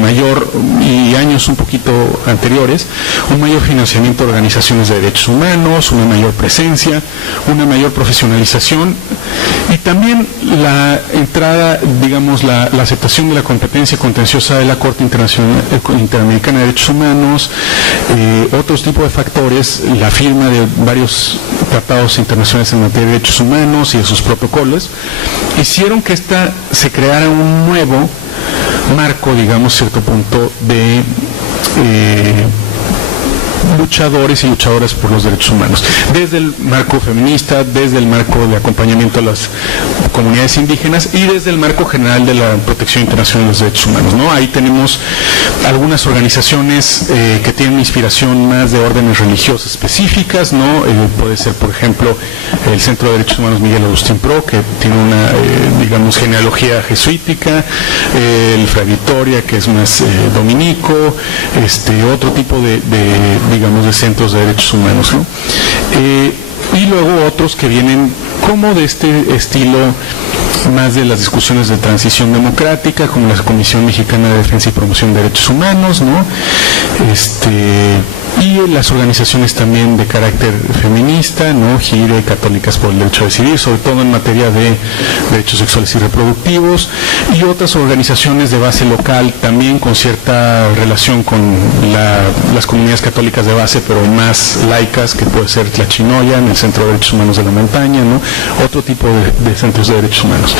mayor, y años un poquito anteriores, un mayor financiamiento de organizaciones de derechos humanos, una mayor presencia, una mayor profesionalización, y también la entrada, digamos, la aceptación de la competencia contenciosa de la Corte Interamericana de Derechos Humanos, otros tipos de factores, la firma de varios tratados internacionales en materia de derechos humanos y de sus protocolos, hicieron que se creara un nuevo marco, digamos, cierto punto de luchadores y luchadoras por los derechos humanos, desde el marco feminista, desde el marco de acompañamiento a las comunidades indígenas y desde el marco general de la protección internacional de los derechos humanos, ¿no? Ahí tenemos algunas organizaciones que tienen inspiración más de órdenes religiosas específicas, ¿no? Puede ser, por ejemplo, el Centro de Derechos Humanos Miguel Agustín Pro, que tiene una, digamos, genealogía jesuítica, el Fray Victoria, que es más dominico, otro tipo digamos, de centros de derechos humanos, ¿no? Y luego otros que vienen como de este estilo más de las discusiones de transición democrática, como la Comisión Mexicana de Defensa y Promoción de Derechos Humanos, ¿no? y las organizaciones también de carácter feminista, ¿no? GIRE, Católicas por el Derecho a Decidir, sobre todo en materia de derechos sexuales y reproductivos, y otras organizaciones de base local también con cierta relación con las comunidades católicas de base, pero más laicas, que puede ser Tlachinoya, en el Centro de Derechos Humanos de la Montaña, ¿no? Otro tipo de centros de derechos humanos.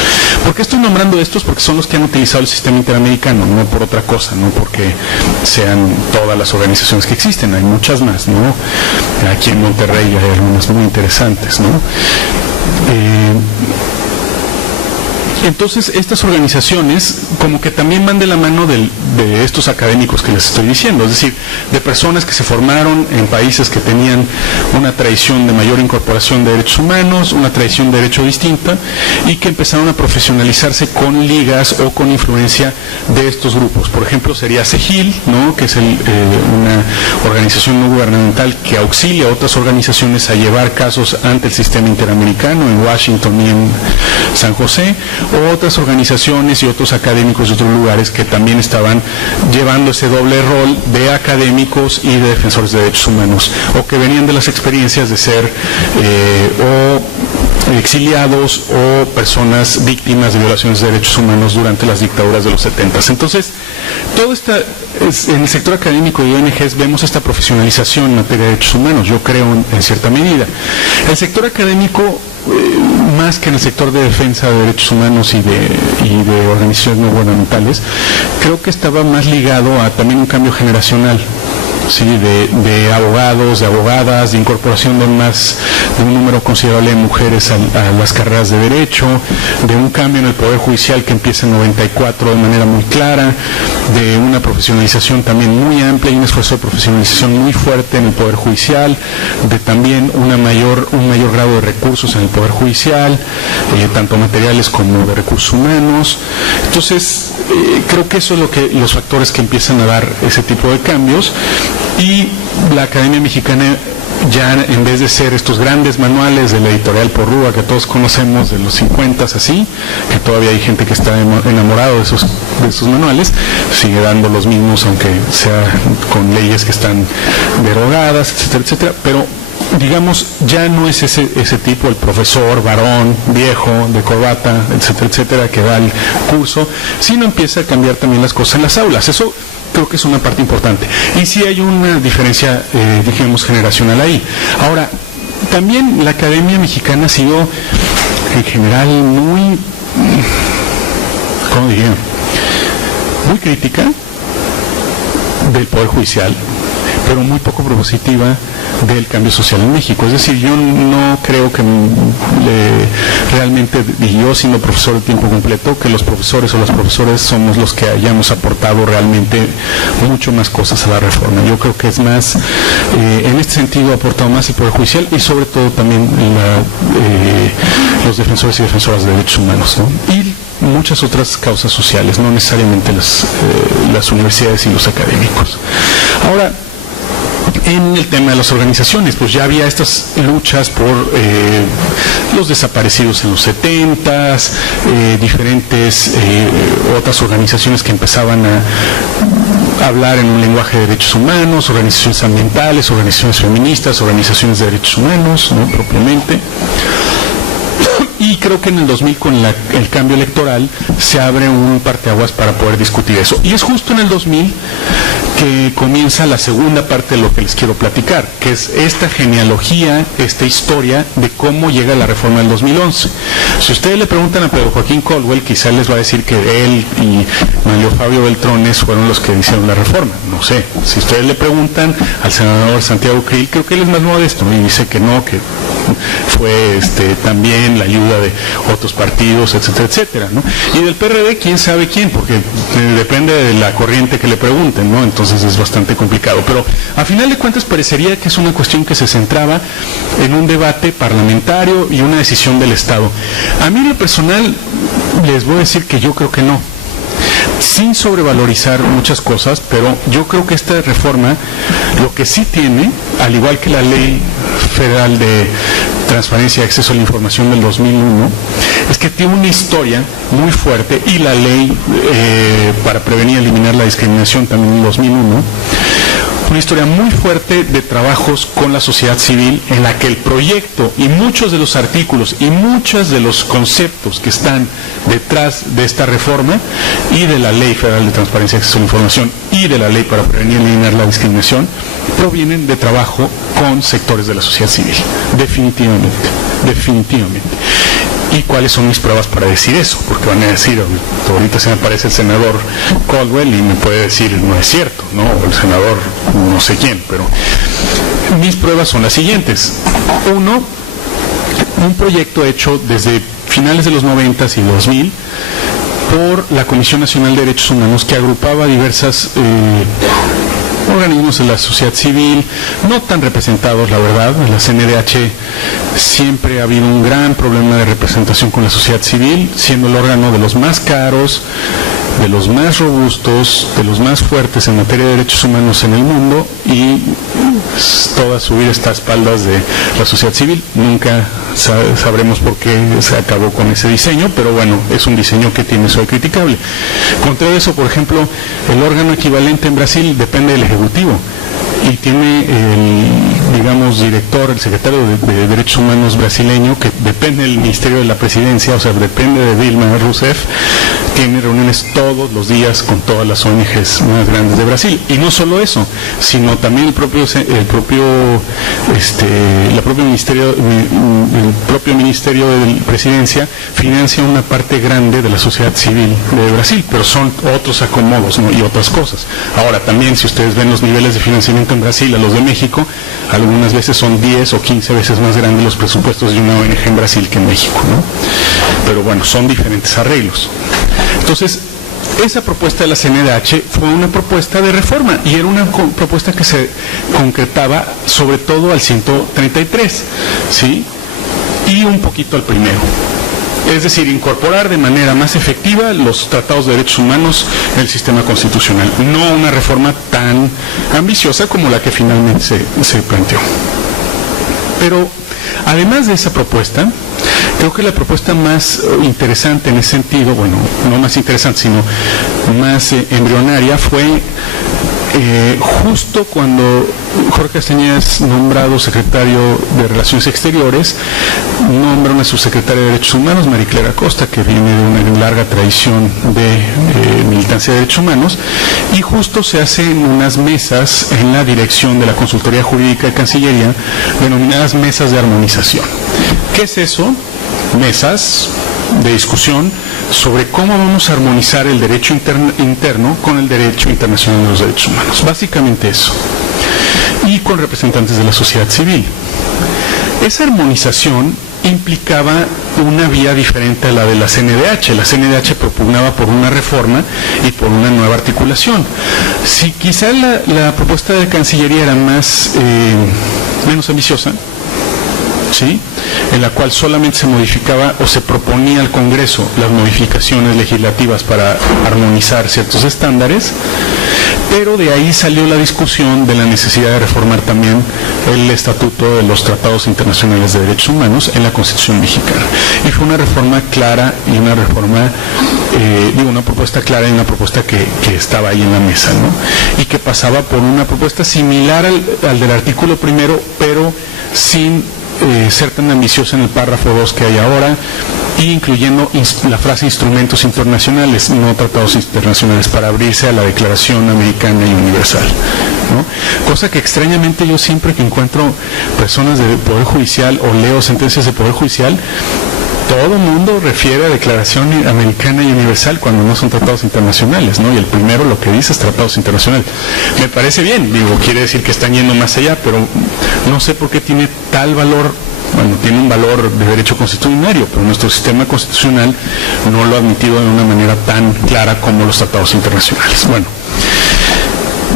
¿Por qué estoy nombrando estos? Porque son los que han utilizado el sistema interamericano, no por otra cosa, no porque sean todas las organizaciones que existen, hay muchas más, ¿no? Aquí en Monterrey hay algunas muy interesantes, ¿no? Entonces, estas organizaciones como que también van de la mano de estos académicos que les estoy diciendo, es decir, de personas que se formaron en países que tenían una tradición de mayor incorporación de derechos humanos, una tradición de derecho distinta, y que empezaron a profesionalizarse con ligas o con influencia de estos grupos. Por ejemplo, sería CEGIL, ¿no? Que es una organización no gubernamental que auxilia a otras organizaciones a llevar casos ante el sistema interamericano en Washington y en San José, o otras organizaciones y otros académicos de otros lugares que también estaban llevando ese doble rol de académicos y de defensores de derechos humanos, o que venían de las experiencias de ser o exiliados o personas víctimas de violaciones de derechos humanos durante las dictaduras de los 70. Entonces, en el sector académico y ONGs vemos esta profesionalización en materia de derechos humanos, yo creo en cierta medida. El sector académico, más que en el sector de defensa de derechos humanos y de organizaciones no gubernamentales, creo que estaba más ligado a también un cambio generacional, ¿sí? de abogados, de abogadas, de incorporación de un número considerable de mujeres a las carreras de derecho, de un cambio en el Poder Judicial que empieza en 94 de manera muy clara, de una profesionalización también muy amplia y un esfuerzo de profesionalización muy fuerte en el Poder Judicial, de también un mayor grado de recursos en el Poder Judicial, tanto materiales como de recursos humanos. Entonces, creo que eso es los factores que empiezan a dar ese tipo de cambios, y la Academia Mexicana, ya en vez de ser estos grandes manuales de la editorial Porrúa que todos conocemos de los 50 así, que todavía hay gente que está enamorado de esos manuales, sigue dando los mismos, aunque sea con leyes que están derogadas, etcétera, etcétera, pero digamos, ya no es ese tipo, el profesor varón, viejo, de corbata, etcétera, etcétera, que da el curso, sino empieza a cambiar también las cosas en las aulas. Eso creo que es una parte importante. Y sí hay una diferencia, dijimos, generacional ahí. Ahora, también la Academia Mexicana ha sido, en general, muy, ¿cómo diría?, muy crítica del Poder Judicial, pero muy poco propositiva del cambio social en México. Es decir, yo no creo que realmente, y yo siendo profesor de tiempo completo, que los profesores o las profesores somos los que hayamos aportado realmente mucho más cosas a la reforma. Yo creo que es más, en este sentido ha aportado más el Poder Judicial y sobre todo también los defensores y defensoras de derechos humanos, ¿no? Y muchas otras causas sociales, no necesariamente las universidades y los académicos. Ahora, en el tema de las organizaciones, pues ya había estas luchas por los desaparecidos en los 70s, diferentes otras organizaciones que empezaban a hablar en un lenguaje de derechos humanos, organizaciones ambientales, organizaciones feministas, organizaciones de derechos humanos, ¿no?, propiamente. Y creo que en el 2000, con el cambio electoral, se abre un parteaguas para poder discutir eso. Y es justo en el 2000 que comienza la segunda parte de lo que les quiero platicar, que es esta genealogía, esta historia de cómo llega la reforma del 2011. Si ustedes le preguntan a Pedro Joaquín Caldwell, quizá les va a decir que él y Manlio Fabio Beltrones fueron los que hicieron la reforma. No sé. Si ustedes le preguntan al senador Santiago Krill, creo que él es más modesto, ¿no?, y dice que no, que fue también la ayuda de otros partidos, etcétera, etcétera, ¿no? Y del PRD, quién sabe quién, porque depende de la corriente que le pregunten, ¿no? Entonces es bastante complicado. Pero a final de cuentas parecería que es una cuestión que se centraba en un debate parlamentario y una decisión del Estado. A mí en lo personal les voy a decir que yo creo que no, sin sobrevalorizar muchas cosas, pero yo creo que esta reforma lo que sí tiene, al igual que la Ley Federal de Transparencia y Acceso a la Información del 2001, es que tiene una historia muy fuerte, y la Ley para prevenir y eliminar la discriminación también en 2001, una historia muy fuerte de trabajos con la sociedad civil, en la que el proyecto y muchos de los artículos y muchos de los conceptos que están detrás de esta reforma y de la Ley Federal de Transparencia y Acceso a la Información y de la Ley para prevenir y eliminar la discriminación provienen de trabajo con sectores de la sociedad civil, definitivamente. ¿Y cuáles son mis pruebas para decir eso? Porque van a decir, ahorita se me aparece el senador Caldwell y me puede decir, no es cierto, ¿no? O el senador no sé quién, pero mis pruebas son las siguientes. Uno, un proyecto hecho desde finales de los 90 y 2000 por la Comisión Nacional de Derechos Humanos, que agrupaba diversas organismos de la sociedad civil, no tan representados, la verdad. En la CNDH siempre ha habido un gran problema de representación con la sociedad civil, siendo el órgano de los más caros, de los más robustos, de los más fuertes en materia de derechos humanos en el mundo, y toda su vida está a espaldas de la sociedad civil. Nunca sabremos por qué se acabó con ese diseño, pero bueno, es un diseño que tiene su criticable. Contrario a eso, por ejemplo, el órgano equivalente en Brasil depende del Ejecutivo y tiene el, digamos, director, el secretario de Derechos Humanos brasileño, que depende del Ministerio de la Presidencia, o sea, depende de Dilma Rousseff. Tiene reuniones todos los días con todas las ONGs más grandes de Brasil. Y no solo eso, sino también el propio Ministerio de Presidencia financia una parte grande de la sociedad civil de Brasil, pero son otros acomodos, ¿no? Y otras cosas. Ahora, también, si ustedes ven los niveles de financiamiento en Brasil a los de México, algunas veces son 10 o 15 veces más grandes los presupuestos de una ONG en Brasil que en México, ¿no? Pero bueno, son diferentes arreglos. Entonces, esa propuesta de la CNDH fue una propuesta de reforma y era una propuesta que se concretaba sobre todo al 133, ¿sí? Y un poquito al primero. Es decir, incorporar de manera más efectiva los tratados de derechos humanos en el sistema constitucional. No una reforma tan ambiciosa como la que finalmente se planteó. Pero, además de esa propuesta, creo que la propuesta más interesante en ese sentido, bueno, no más interesante, sino más embrionaria, fue justo cuando Jorge Castañeda es nombrado secretario de Relaciones Exteriores, nombra una subsecretaria de Derechos Humanos, Mariclera Costa, que viene de una larga tradición de militancia de derechos humanos, y justo se hacen unas mesas en la dirección de la Consultoría Jurídica de Cancillería, denominadas mesas de armonización. ¿Qué es eso? Mesas de discusión sobre cómo vamos a armonizar el derecho interno con el derecho internacional de los derechos humanos. Básicamente eso. Y con representantes de la sociedad civil. Esa armonización implicaba una vía diferente a la de la CNDH. La CNDH propugnaba por una reforma y por una nueva articulación. Si quizá la propuesta de Cancillería era menos ambiciosa, ¿sí?, en la cual solamente se modificaba o se proponía al Congreso las modificaciones legislativas para armonizar ciertos estándares, pero de ahí salió la discusión de la necesidad de reformar también el Estatuto de los Tratados Internacionales de Derechos Humanos en la Constitución mexicana. Y fue una reforma clara y una reforma, una propuesta clara y una propuesta que estaba ahí en la mesa, ¿no? Y que pasaba por una propuesta similar al del artículo primero, pero sin ser tan ambiciosa en el párrafo 2 que hay ahora, y incluyendo la frase instrumentos internacionales, no tratados internacionales, para abrirse a la Declaración Americana y Universal, ¿no? Cosa que extrañamente yo siempre que encuentro personas del Poder Judicial o leo sentencias del Poder Judicial, todo el mundo refiere a Declaración Americana y Universal cuando no son tratados internacionales, ¿no? Y el primero lo que dice es tratados internacionales. Me parece bien, quiere decir que están yendo más allá, pero no sé por qué tiene tal valor. Bueno, tiene un valor de derecho constitucional, pero nuestro sistema constitucional no lo ha admitido de una manera tan clara como los tratados internacionales. Bueno,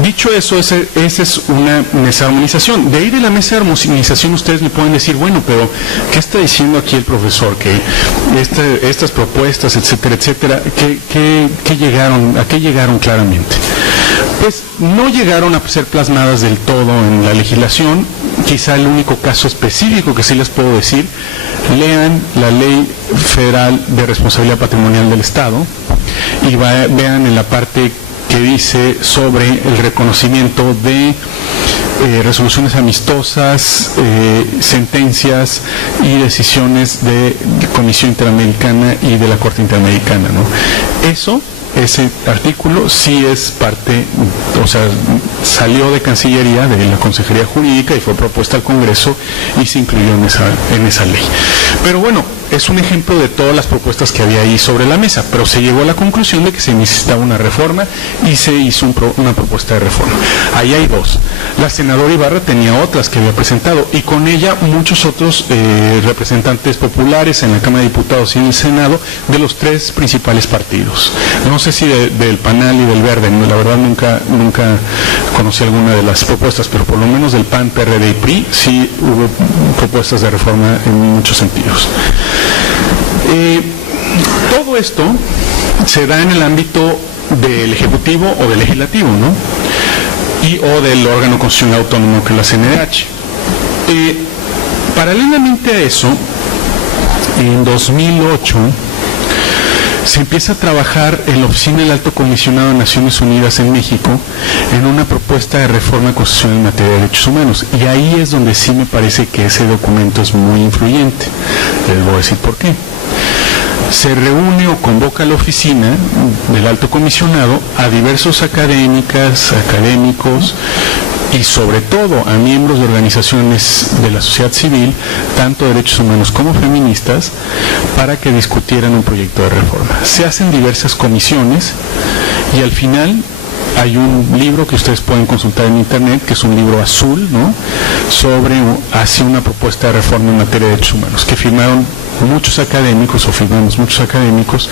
dicho eso, esa es una mesa de armonización. De ahí de la mesa de armonización ustedes me pueden decir, bueno, pero ¿qué está diciendo aquí el profesor? Que estas propuestas, etcétera, etcétera, ¿a qué llegaron claramente? Pues no llegaron a ser plasmadas del todo en la legislación. Quizá el único caso específico que sí les puedo decir, lean la Ley Federal de Responsabilidad Patrimonial del Estado y vean en la parte que dice sobre el reconocimiento de resoluciones amistosas, sentencias y decisiones de la Comisión Interamericana y de la Corte Interamericana, ¿no? Ese artículo sí es parte, o sea, salió de Cancillería, de la Consejería Jurídica, y fue propuesta al Congreso y se incluyó en esa ley. Pero bueno, es un ejemplo de todas las propuestas que había ahí sobre la mesa, pero se llegó a la conclusión de que se necesitaba una reforma y se hizo una propuesta de reforma. Ahí hay dos. La senadora Ibarra tenía otras que había presentado, y con ella muchos otros representantes populares en la Cámara de Diputados y en el Senado de los tres principales partidos. No sé si del PANAL y del Verde, la verdad nunca conocí alguna de las propuestas, pero por lo menos del PAN, PRD y PRI sí hubo propuestas de reforma en muchos sentidos. Todo esto se da en el ámbito del Ejecutivo o del Legislativo, ¿no? O del órgano constitucional autónomo que es la CNDH. Paralelamente a eso, en 2008 se empieza a trabajar en la Oficina del Alto Comisionado de Naciones Unidas en México en una propuesta de reforma constitucional en materia de derechos humanos, y ahí es donde sí me parece que ese documento es muy influyente. Les voy a decir por qué. Se reúne o convoca a la oficina del Alto Comisionado a diversos académicos y sobre todo a miembros de organizaciones de la sociedad civil, tanto de derechos humanos como feministas, para que discutieran un proyecto de reforma. Se hacen diversas comisiones y al final hay un libro que ustedes pueden consultar en internet, que es un libro azul, ¿no?, sobre hacia una propuesta de reforma en materia de derechos humanos, que firmaron muchos académicos, o firmamos muchos académicos,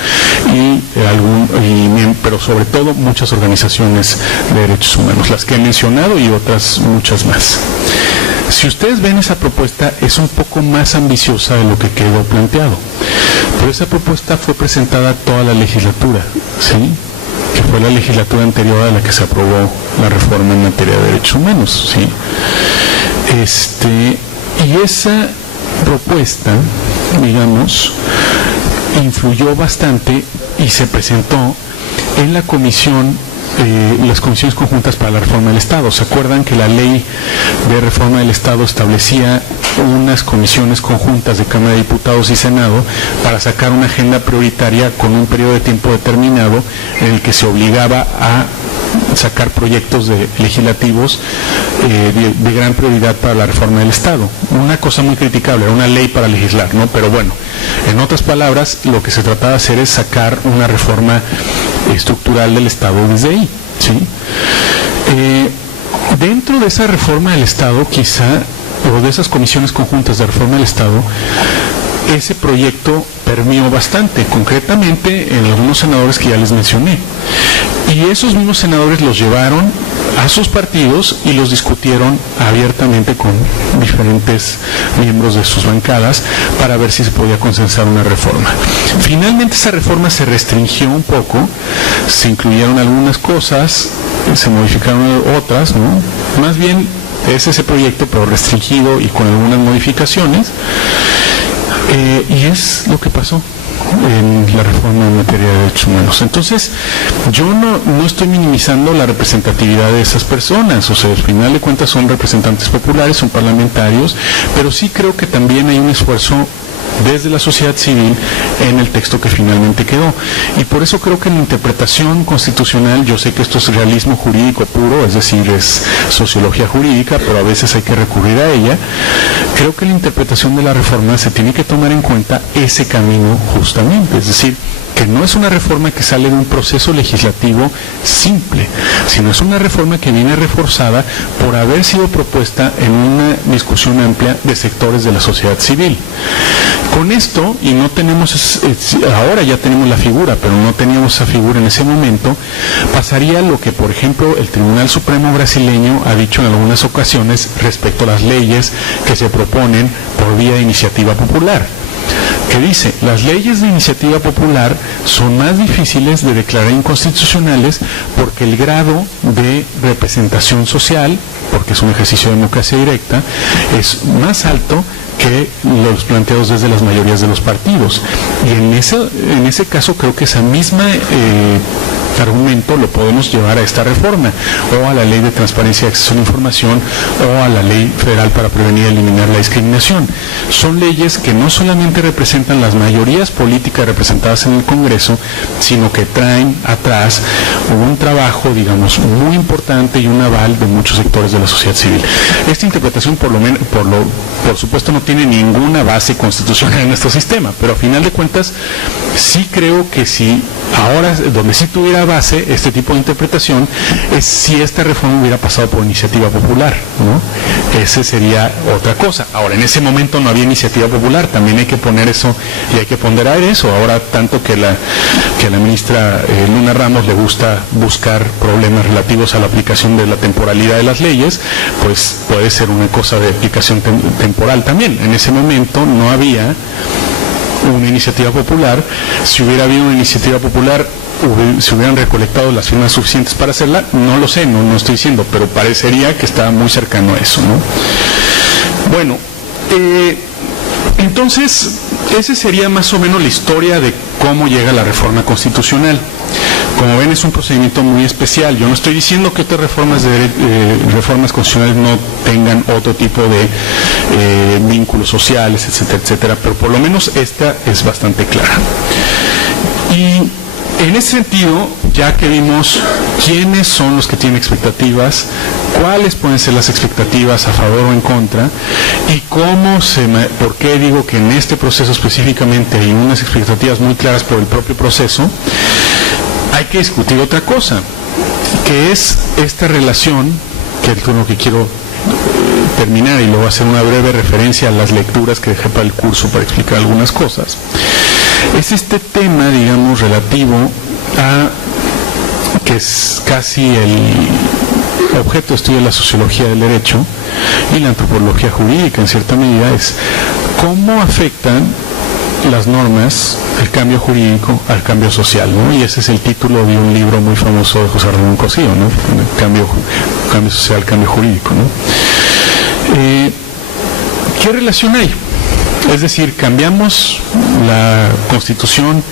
pero sobre todo muchas organizaciones de derechos humanos, las que he mencionado y otras muchas más. Si ustedes ven esa propuesta, es un poco más ambiciosa de lo que quedó planteado, pero esa propuesta fue presentada a toda la legislatura, ¿sí?, que fue la legislatura anterior a la que se aprobó la reforma en materia de derechos humanos, ¿sí? Y esa propuesta, digamos, influyó bastante y se presentó en la comisión, las comisiones conjuntas para la reforma del Estado. ¿Se acuerdan que la ley de reforma del Estado establecía unas comisiones conjuntas de Cámara de Diputados y Senado para sacar una agenda prioritaria con un periodo de tiempo determinado en el que se obligaba a sacar proyectos legislativos de gran prioridad para la reforma del Estado? Una cosa muy criticable, era una ley para legislar, ¿no? Pero bueno, en otras palabras, lo que se trataba de hacer es sacar una reforma estructural del Estado desde ahí, ¿sí? Dentro de esa reforma del Estado, quizá, o de esas comisiones conjuntas de reforma del Estado, ese proyecto permeó bastante, concretamente en algunos senadores que ya les mencioné. Y esos mismos senadores los llevaron a sus partidos y los discutieron abiertamente con diferentes miembros de sus bancadas para ver si se podía consensar una reforma. Finalmente esa reforma se restringió un poco, se incluyeron algunas cosas, se modificaron otras, ¿no? Más bien es ese proyecto, pero restringido y con algunas modificaciones. Y es lo que pasó en la reforma en materia de derechos humanos. Entonces, yo no estoy minimizando la representatividad de esas personas, o sea, al final de cuentas son representantes populares, son parlamentarios, pero sí creo que también hay un esfuerzo desde la sociedad civil en el texto que finalmente quedó. Y por eso creo que en la interpretación constitucional, yo sé que esto es realismo jurídico puro, es decir, es sociología jurídica, pero a veces hay que recurrir a ella. Creo que en la interpretación de la reforma se tiene que tomar en cuenta ese camino justamente, es decir, que no es una reforma que sale de un proceso legislativo simple, sino es una reforma que viene reforzada por haber sido propuesta en una discusión amplia de sectores de la sociedad civil. Con esto, y no tenemos, ahora ya tenemos la figura, pero no teníamos esa figura en ese momento, pasaría lo que, por ejemplo, el Tribunal Supremo brasileño ha dicho en algunas ocasiones respecto a las leyes que se proponen por vía de iniciativa popular, que dice, las leyes de iniciativa popular son más difíciles de declarar inconstitucionales porque el grado de representación social, porque es un ejercicio de democracia directa, es más alto que los planteados desde las mayorías de los partidos. Y en ese caso creo que esa misma argumento lo podemos llevar a esta reforma, o a la Ley de Transparencia y Acceso a la Información, o a la Ley Federal para Prevenir y Eliminar la Discriminación. Son leyes que no solamente representan las mayorías políticas representadas en el Congreso, sino que traen atrás un trabajo, digamos, muy importante y un aval de muchos sectores de la sociedad civil. Esta interpretación, por supuesto, no tiene ninguna base constitucional en nuestro sistema, pero a final de cuentas, sí creo que si ahora, donde sí tuviera base este tipo de interpretación, es si esta reforma hubiera pasado por iniciativa popular, ¿no? Ese sería otra cosa. Ahora, en ese momento no había iniciativa popular, también hay que poner eso y hay que ponderar eso. Ahora, tanto que la ministra Luna Ramos le gusta buscar problemas relativos a la aplicación de la temporalidad de las leyes, pues puede ser una cosa de aplicación temporal también. En ese momento no había una iniciativa popular. Si hubiera habido una iniciativa popular, se hubieran recolectado las firmas suficientes para hacerla, no lo sé, no estoy diciendo, pero parecería que estaba muy cercano a eso, ¿no? Bueno, entonces, esa sería más o menos la historia de cómo llega la reforma constitucional. Como ven, es un procedimiento muy especial. Yo no estoy diciendo que otras reformas constitucionales no tengan otro tipo de vínculos sociales, etcétera, etcétera, pero por lo menos esta es bastante clara. Y en ese sentido, ya que vimos quiénes son los que tienen expectativas, cuáles pueden ser las expectativas a favor o en contra, y por qué digo que en este proceso específicamente hay unas expectativas muy claras por el propio proceso, hay que discutir otra cosa, que es esta relación, que es con lo que quiero terminar, y luego hacer una breve referencia a las lecturas que dejé para el curso para explicar algunas cosas. Es este tema, digamos, relativo a, que es casi el objeto de estudio de la sociología del derecho y la antropología jurídica en cierta medida, es cómo afectan las normas, el cambio jurídico al cambio social, ¿no? Y ese es el título de un libro muy famoso de José Ramón Cosío, ¿no? Cambio social, cambio jurídico, ¿no? ¿Qué relación hay? Es decir, ¿cambiamos la Constitución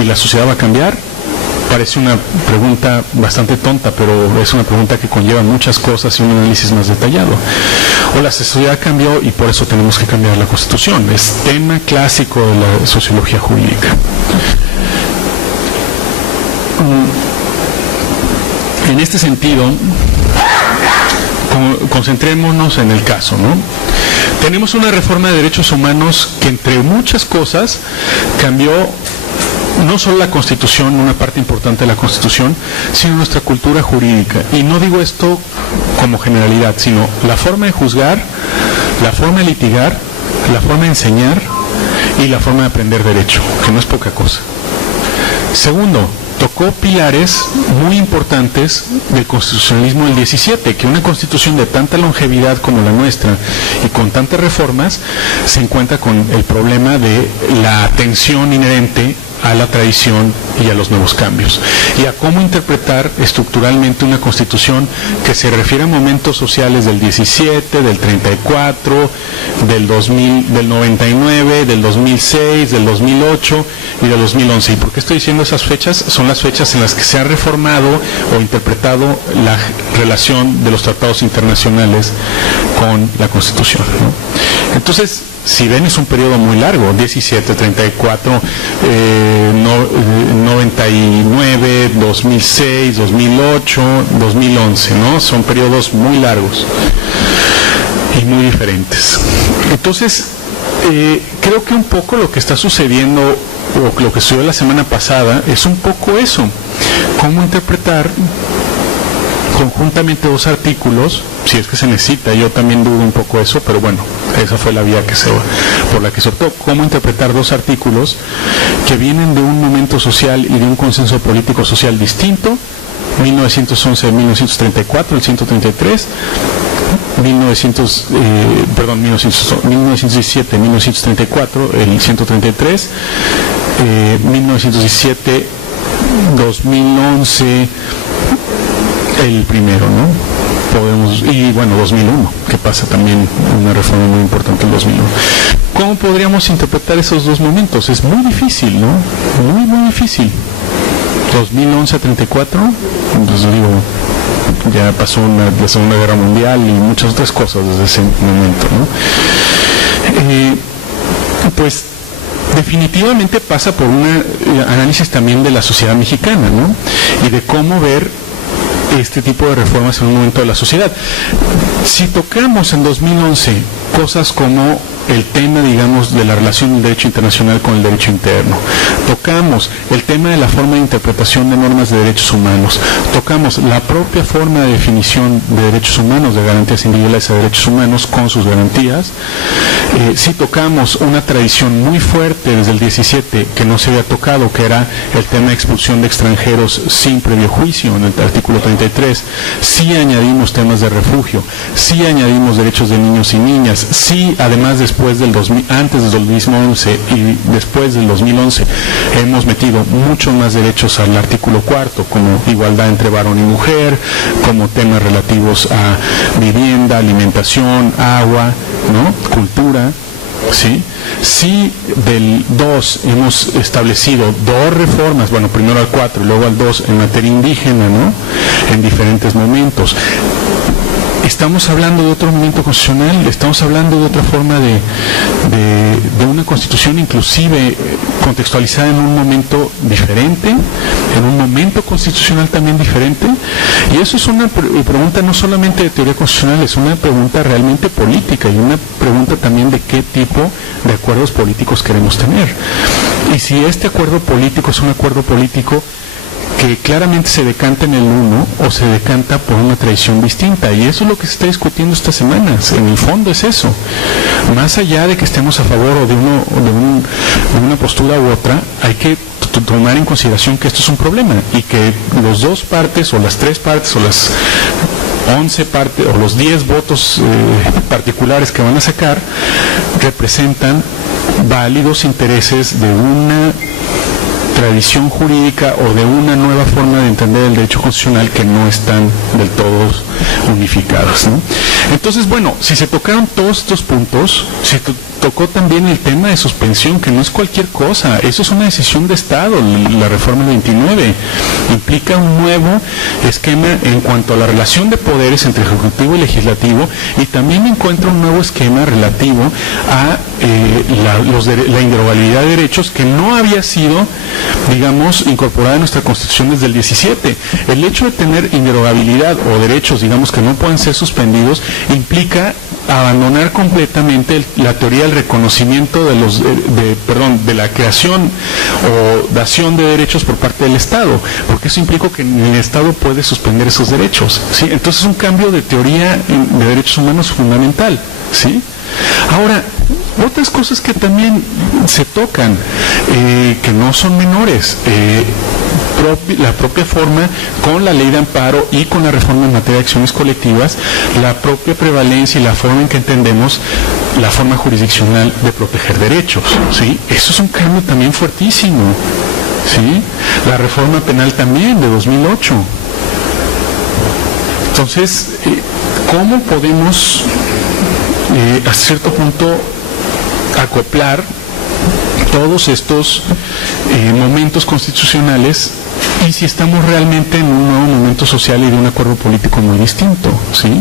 y la sociedad va a cambiar? Parece una pregunta bastante tonta, pero es una pregunta que conlleva muchas cosas y un análisis más detallado. O la sociedad cambió y por eso tenemos que cambiar la Constitución. Es tema clásico de la sociología jurídica. En este sentido, concentrémonos en el caso, ¿no? Tenemos una reforma de derechos humanos que, entre muchas cosas, cambió no solo la Constitución, una parte importante de la Constitución, sino nuestra cultura jurídica. Y no digo esto como generalidad, sino la forma de juzgar, la forma de litigar, la forma de enseñar y la forma de aprender derecho, que no es poca cosa. Segundo, tocó pilares muy importantes del constitucionalismo del 17, que una constitución de tanta longevidad como la nuestra y con tantas reformas se encuentra con el problema de la tensión inherente a la tradición y a los nuevos cambios, y a cómo interpretar estructuralmente una constitución que se refiere a momentos sociales del 17, del 34, del 2000, del 99, del 2006, del 2008 y del 2011. ¿Y por qué estoy diciendo esas fechas? Son las fechas en las que se ha reformado o interpretado la relación de los tratados internacionales con la Constitución, ¿no? Entonces, si ven, es un periodo muy largo, 17, 34, 99, 2006, 2008, 2011, ¿no? Son periodos muy largos y muy diferentes. Entonces, creo que un poco lo que está sucediendo, o lo que sucedió la semana pasada, es un poco eso, cómo interpretar conjuntamente dos artículos, si es que se necesita. Yo también dudo un poco eso, pero bueno, esa fue la vía por la que se optó. Cómo interpretar dos artículos que vienen de un momento social y de un consenso político social distinto, 1911-1934, el 133, 1917-1934, el 133, 1917-2011, el primero, ¿no? Y bueno, 2001, que pasa también una reforma muy importante en 2001. ¿Cómo podríamos interpretar esos dos momentos? Es muy difícil, ¿no? Muy, muy difícil. 2011 a 34, pues digo, ya pasó la Segunda Guerra Mundial y muchas otras cosas desde ese momento, ¿no? Pues definitivamente pasa por un análisis también de la sociedad mexicana, ¿no? Y de cómo ver este tipo de reformas en un momento de la sociedad. Si tocamos en 2011 cosas como el tema, digamos, de la relación del derecho internacional con el derecho interno, tocamos el tema de la forma de interpretación de normas de derechos humanos, tocamos la propia forma de definición de derechos humanos, de garantías individuales a derechos humanos con sus garantías, si tocamos una tradición muy fuerte desde el 17 que no se había tocado, que era el tema de expulsión de extranjeros sin previo juicio en el artículo 33, si añadimos temas de refugio, si añadimos derechos de niños y niñas, si además antes del 2011 y después del 2011 hemos metido muchos más derechos al artículo 4, como igualdad entre varón y mujer, como temas relativos a vivienda, alimentación, agua, ¿no? Cultura, ¿sí? Si del 2 hemos establecido 2 reformas, bueno, primero al 4 y luego al 2 en materia indígena, ¿no? En diferentes momentos. Estamos hablando de otro momento constitucional, estamos hablando de otra forma de una constitución inclusive contextualizada en un momento diferente, en un momento constitucional también diferente, y eso es una pregunta no solamente de teoría constitucional, es una pregunta realmente política y una pregunta también de qué tipo de acuerdos políticos queremos tener. Y si este acuerdo político es un acuerdo político que claramente se decanta en el uno o se decanta por una tradición distinta, y eso es lo que se está discutiendo estas semanas. En el fondo es eso, más allá de que estemos a favor o de una postura u otra, hay que tomar en consideración que esto es un problema y que los 2 partes o las 3 partes o las 11 partes o los 10 votos particulares que van a sacar representan válidos intereses de una tradición jurídica o de una nueva forma de entender el derecho constitucional que no están del todo unificadas, ¿no? Entonces, bueno, si se tocaron todos estos puntos, se tocó también el tema de suspensión, que no es cualquier cosa, eso es una decisión de Estado. La reforma 29 implica un nuevo esquema en cuanto a la relación de poderes entre Ejecutivo y Legislativo, y también encuentra un nuevo esquema relativo a la inderogabilidad de derechos que no había sido, digamos, incorporada en nuestra Constitución desde el 17. El hecho de tener inderogabilidad o derechos, digamos, que no pueden ser suspendidos, implica abandonar completamente la teoría del reconocimiento de la creación o dación de derechos por parte del Estado, porque eso implica que el Estado puede suspender esos derechos, ¿sí? Entonces es un cambio de teoría de derechos humanos fundamental, ¿sí? Ahora, otras cosas que también se tocan, que no son menores, la propia forma con la ley de amparo y con la reforma en materia de acciones colectivas, la propia prevalencia y la forma en que entendemos la forma jurisdiccional de proteger derechos, ¿sí? Eso es un cambio también fuertísimo, ¿sí? La reforma penal también de 2008. Entonces, ¿cómo podemos a cierto punto acoplar todos estos momentos constitucionales, y si estamos realmente en un nuevo momento social y de un acuerdo político muy distinto, ¿sí?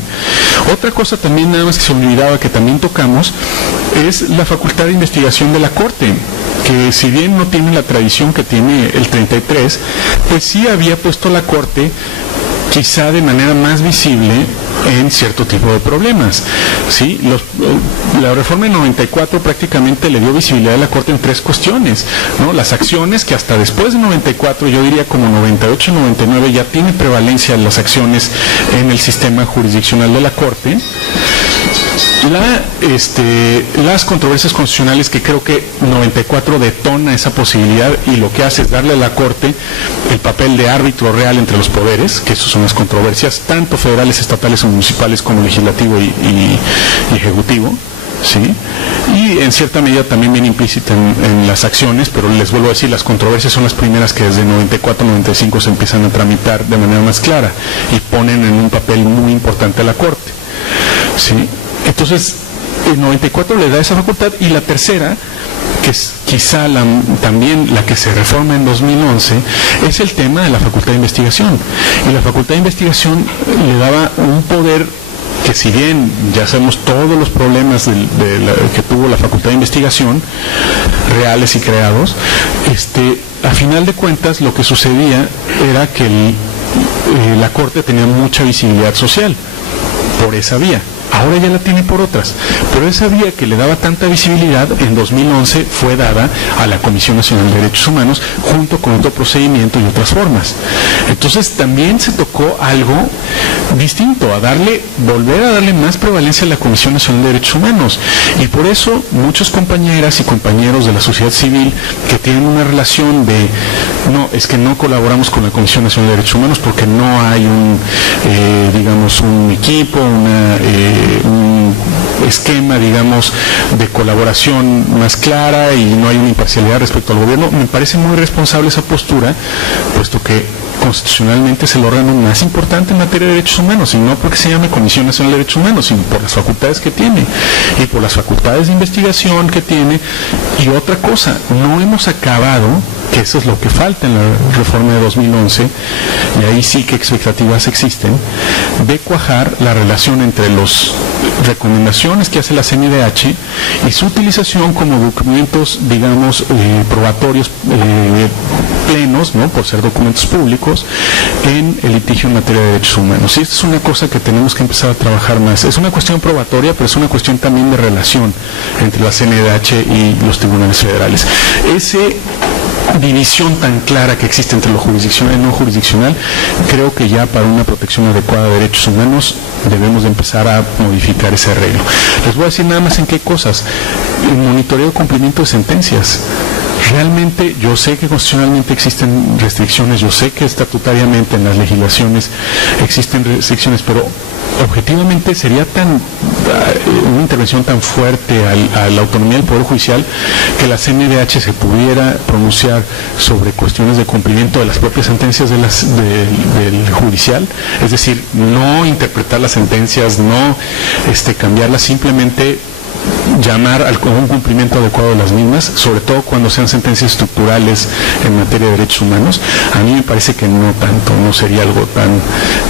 Otra cosa también, nada más que se olvidaba, que también tocamos, es la facultad de investigación de la Corte, que si bien no tiene la tradición que tiene el 33, pues sí había puesto la Corte quizá de manera más visible en cierto tipo de problemas, ¿sí? La reforma del 94 prácticamente le dio visibilidad a la Corte en 3 cuestiones, ¿no? Las acciones, que hasta después de 94, yo diría como 98 y 99, ya tiene prevalencia las acciones en el sistema jurisdiccional de la Corte. Las controversias constitucionales, que creo que 94 detona esa posibilidad y lo que hace es darle a la Corte el papel de árbitro real entre los poderes, que esas son las controversias, tanto federales, estatales o municipales, como legislativo y ejecutivo, ¿sí? Y en cierta medida también viene implícita en las acciones, pero les vuelvo a decir, las controversias son las primeras que desde 94-95 se empiezan a tramitar de manera más clara y ponen en un papel muy importante a la Corte, ¿sí? Entonces, el 94 le da esa facultad, y la tercera, quizá también la que se reforma en 2011 es el tema de la Facultad de Investigación. Y la Facultad de Investigación le daba un poder que, si bien ya sabemos todos los problemas que tuvo la Facultad de Investigación, reales y creados, a final de cuentas lo que sucedía era que la Corte tenía mucha visibilidad social por esa vía. Ahora ya la tiene por otras, pero esa vía que le daba tanta visibilidad en 2011 fue dada a la Comisión Nacional de Derechos Humanos junto con otro procedimiento y otras formas. Entonces también se tocó algo distinto, volver a darle más prevalencia a la Comisión Nacional de Derechos Humanos, y por eso muchas compañeras y compañeros de la sociedad civil que tienen una relación de es que no colaboramos con la Comisión Nacional de Derechos Humanos porque no hay un equipo, un esquema, digamos, de colaboración más clara y no hay una imparcialidad respecto al gobierno. Me parece muy responsable esa postura, puesto que constitucionalmente es el órgano más importante en materia de derechos humanos, y no porque se llame Comisión Nacional de Derechos Humanos, sino por las facultades que tiene y por las facultades de investigación que tiene. Y otra cosa, no hemos acabado, que eso es lo que falta en la reforma de 2011, y ahí sí que expectativas existen, de cuajar la relación entre las recomendaciones que hace la CNDH y su utilización como documentos, digamos, probatorios plenos, ¿no?, por ser documentos públicos, en el litigio en materia de derechos humanos. Y esta es una cosa que tenemos que empezar a trabajar más. Es una cuestión probatoria, pero es una cuestión también de relación entre la CNDH y los tribunales federales. Esa división tan clara que existe entre lo jurisdiccional y no jurisdiccional, creo que ya para una protección adecuada de derechos humanos debemos de empezar a modificar ese arreglo. Les voy a decir nada más en qué cosas. El monitoreo de cumplimiento de sentencias. Realmente yo sé que constitucionalmente existen restricciones, yo sé que estatutariamente en las legislaciones existen restricciones, pero objetivamente sería una intervención tan fuerte a la autonomía del Poder Judicial que la CNDH se pudiera pronunciar sobre cuestiones de cumplimiento de las propias sentencias del judicial, es decir, no interpretar las sentencias, no cambiarlas, simplemente llamar a un cumplimiento adecuado de las mismas, sobre todo cuando sean sentencias estructurales en materia de derechos humanos. A mí me parece que no tanto, no sería algo tan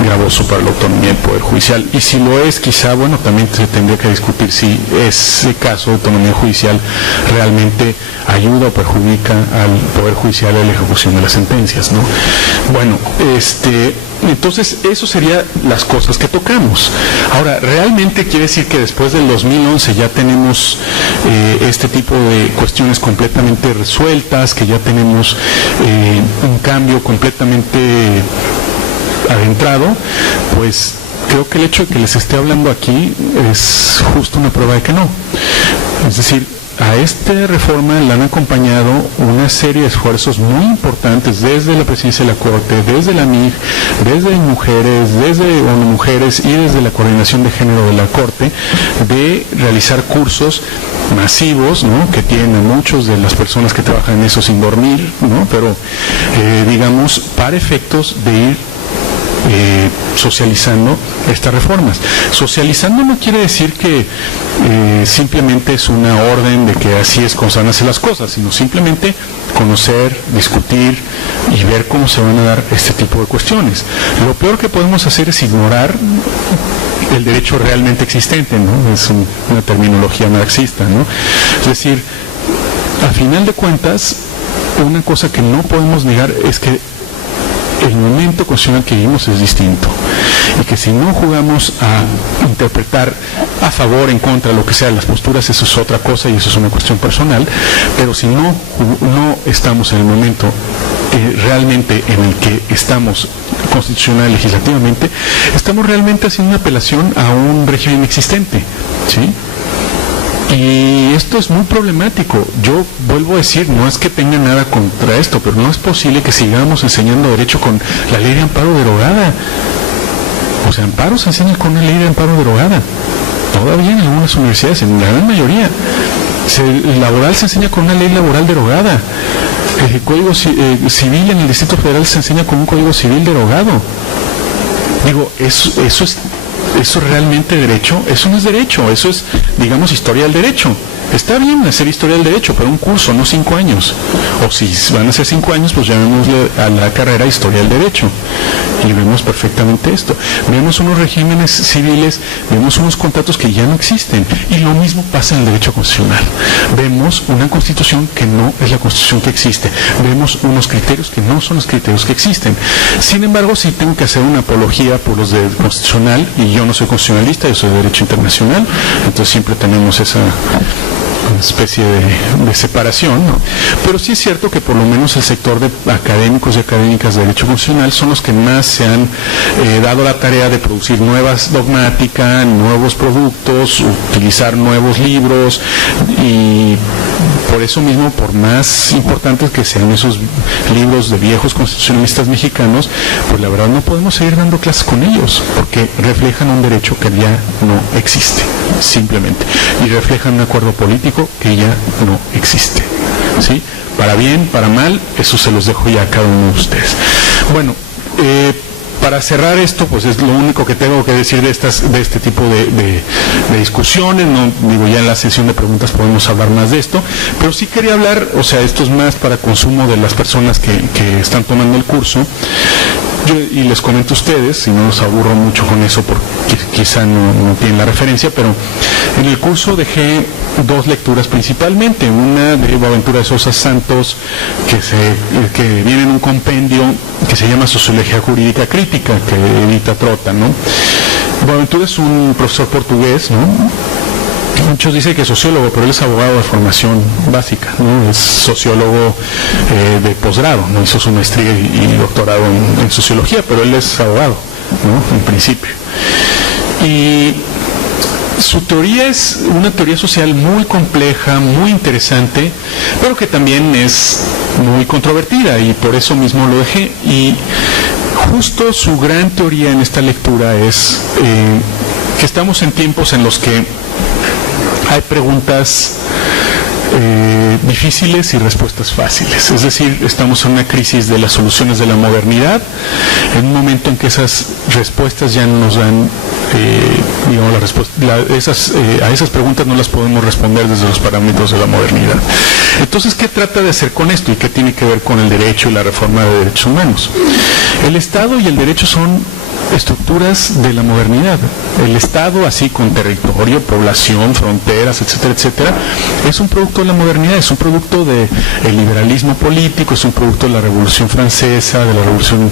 gravoso para la autonomía del Poder Judicial, y si lo es, quizá, también se tendría que discutir si ese caso de autonomía judicial realmente ayuda o perjudica al Poder Judicial en la ejecución de las sentencias, ¿no? Entonces, eso serían las cosas que tocamos. Ahora, ¿realmente quiere decir que después del 2011 ya tenemos este tipo de cuestiones completamente resueltas, que ya tenemos un cambio completamente adentrado? Pues creo que el hecho de que les esté hablando aquí es justo una prueba de que no. Es decir, a esta reforma le han acompañado una serie de esfuerzos muy importantes desde la Presidencia de la Corte, desde la MIG, desde mujeres y desde la Coordinación de Género de la Corte, de realizar cursos masivos, ¿no?, que tienen a muchos de las personas que trabajan en eso sin dormir, ¿no?, pero digamos, para efectos de ir socializando estas reformas. Socializando no quiere decir que simplemente es una orden de que así es como se van a hacer las cosas, sino simplemente conocer, discutir y ver cómo se van a dar este tipo de cuestiones. Lo peor que podemos hacer es ignorar el derecho realmente existente, ¿no? Es una terminología marxista, ¿no? Es decir, a final de cuentas, una cosa que no podemos negar es que el momento constitucional que vivimos es distinto, y que si no jugamos a interpretar a favor, en contra, lo que sea, las posturas, eso es otra cosa y eso es una cuestión personal, pero si no estamos en el momento realmente en el que estamos constitucional, legislativamente, estamos realmente haciendo una apelación a un régimen existente, ¿sí? Y esto es muy problemático. Yo vuelvo a decir, no es que tenga nada contra esto, pero no es posible que sigamos enseñando derecho con la ley de amparo derogada. O sea, amparo se enseña con una ley de amparo derogada. Todavía en algunas universidades, en la gran mayoría. Laboral se enseña con una ley laboral derogada. El Código Civil en el Distrito Federal se enseña con un Código Civil derogado. Digo, ¿eso es realmente derecho? Eso no es derecho, eso es, digamos, historia del derecho. Está bien hacer historia del derecho, pero un curso, no 5 años. O si van a ser 5 años, pues llamémosle a la carrera historia del derecho. Y vemos perfectamente esto. Vemos unos regímenes civiles, vemos unos contratos que ya no existen. Y lo mismo pasa en el derecho constitucional. Vemos una constitución que no es la constitución que existe. Vemos unos criterios que no son los criterios que existen. Sin embargo, sí tengo que hacer una apología por los de constitucional, y yo no soy constitucionalista, yo soy de derecho internacional, entonces siempre tenemos esa especie de separación, ¿no? Pero sí es cierto que por lo menos el sector de académicos y académicas de derecho constitucional son los que más se han dado la tarea de producir nuevas dogmática, nuevos productos, utilizar nuevos libros, y por eso mismo, por más importantes que sean esos libros de viejos constitucionalistas mexicanos, pues la verdad no podemos seguir dando clases con ellos, porque reflejan un derecho que ya no existe, simplemente, y reflejan un acuerdo político que ya no existe, ¿sí? Para bien, para mal, eso se los dejo ya a cada uno de ustedes. Bueno, para cerrar esto, pues es lo único que tengo que decir de este tipo de discusiones. No digo, ya en la sesión de preguntas podemos hablar más de esto, pero sí quería hablar, o sea, esto es más para consumo de las personas que están tomando el curso. Y les comento a ustedes, si no los aburro mucho con eso porque quizá no tienen la referencia, pero en el curso dejé 2 lecturas principalmente. Una de Boaventura de Sosa Santos, que viene en un compendio que se llama Sociología Jurídica Crítica, que edita Trota, ¿no? Boaventura es un profesor portugués, ¿no? Muchos dicen que es sociólogo, pero él es abogado de formación básica, ¿no? Es sociólogo de posgrado, no hizo su maestría y doctorado en sociología, pero él es abogado, ¿no? En principio. Y su teoría es una teoría social muy compleja, muy interesante, pero que también es muy controvertida, y por eso mismo lo dejé. Y justo su gran teoría en esta lectura es que estamos en tiempos en los que hay preguntas difíciles y respuestas fáciles. Es decir, estamos en una crisis de las soluciones de la modernidad, en un momento en que esas respuestas ya no nos dan, a esas preguntas no las podemos responder desde los parámetros de la modernidad. Entonces, ¿qué trata de hacer con esto y qué tiene que ver con el derecho y la reforma de derechos humanos? El Estado y el derecho son estructuras de la modernidad. El Estado, así con territorio, población, fronteras, etcétera, etcétera, es un producto de la modernidad, es un producto del liberalismo político, es un producto de la Revolución Francesa, de la Revolución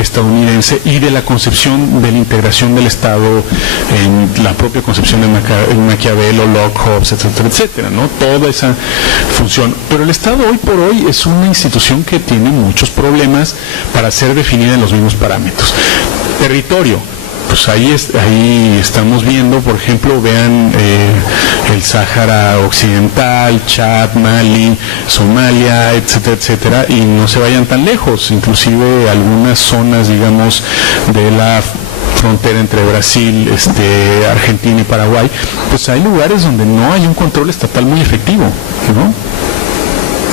estadounidense y de la concepción de la integración del Estado en la propia concepción de Maquiavelo, Locke, Hobbes, etcétera, etcétera, ¿no? Toda esa función. Pero el Estado hoy por hoy es una institución que tiene muchos problemas para ser definida en los mismos parámetros. Territorio, pues ahí estamos viendo, por ejemplo, vean el Sáhara Occidental, Chad, Mali, Somalia, etcétera, etcétera, y no se vayan tan lejos, inclusive algunas zonas, digamos, de la frontera entre Brasil, Argentina y Paraguay, pues hay lugares donde no hay un control estatal muy efectivo, ¿no?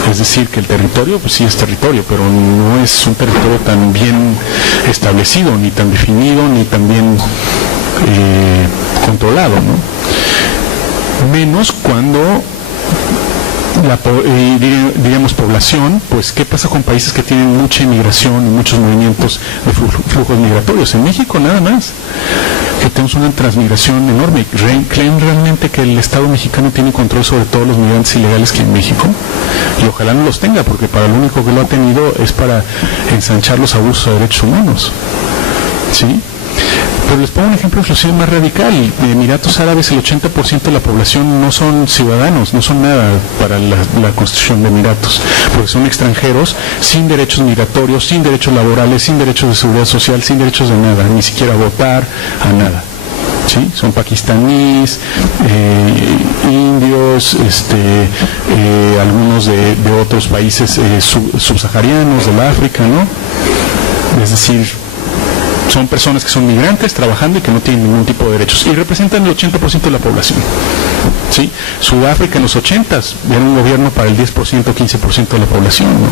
Es decir, que el territorio, pues sí es territorio, pero no es un territorio tan bien establecido, ni tan definido, ni tan bien controlado, ¿no? Menos cuando diríamos población, pues ¿qué pasa con países que tienen mucha inmigración y muchos movimientos de flujos migratorios? En México nada más, que tenemos una transmigración enorme. ¿Creen realmente que el Estado mexicano tiene control sobre todos los migrantes ilegales que hay en México? Y ojalá no los tenga, porque para lo único que lo ha tenido es para ensanchar los abusos de derechos humanos, ¿sí? Pero les pongo un ejemplo inclusive más radical. En Emiratos Árabes el 80% de la población no son ciudadanos, no son nada para la constitución de Emiratos, porque son extranjeros sin derechos migratorios, sin derechos laborales, sin derechos de seguridad social, sin derechos de nada, ni siquiera a votar, a nada. ¿Sí? Son pakistaníes, indios, algunos de otros países subsaharianos, del África, ¿no? Es decir, son personas que son migrantes trabajando y que no tienen ningún tipo de derechos y representan el 80% de la población, ¿sí? Sudáfrica en los 80s era un gobierno para el 10%, 15% de la población, ¿no?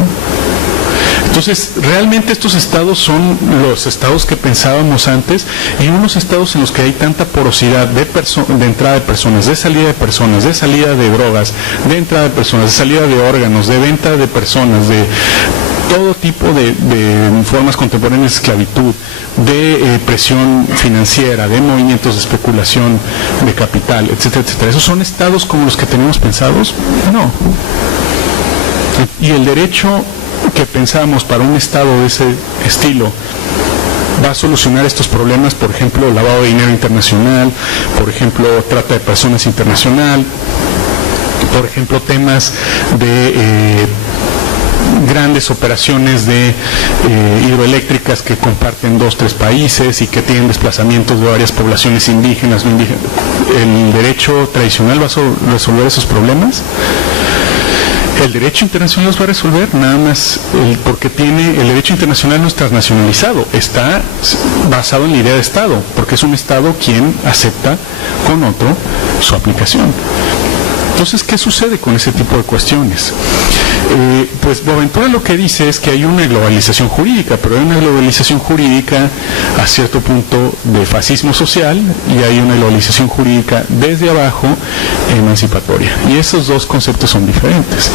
Entonces, realmente estos estados son los estados que pensábamos antes, y unos estados en los que hay tanta porosidad de entrada de personas, de salida de drogas, de entrada de personas, de salida de órganos, de venta de personas, de todo tipo de formas contemporáneas de esclavitud, de presión financiera, de movimientos de especulación de capital, etcétera, etcétera. ¿Esos son estados como los que tenemos pensados? No. Y el derecho que pensábamos para un estado de ese estilo va a solucionar estos problemas, por ejemplo, lavado de dinero internacional, por ejemplo, trata de personas internacional, por ejemplo, temas de grandes operaciones de hidroeléctricas que comparten 2-3 países y que tienen desplazamientos de varias poblaciones indígenas, no indígenas. ¿El derecho tradicional va a resolver esos problemas? El derecho internacional los va a resolver, nada más porque el derecho internacional no es transnacionalizado, está basado en la idea de Estado, porque es un Estado quien acepta con otro su aplicación. Entonces, ¿qué sucede con ese tipo de cuestiones? Pues Boaventura lo que dice es que hay una globalización jurídica, pero hay una globalización jurídica a cierto punto de fascismo social, y hay una globalización jurídica desde abajo emancipatoria. Y esos dos conceptos son diferentes.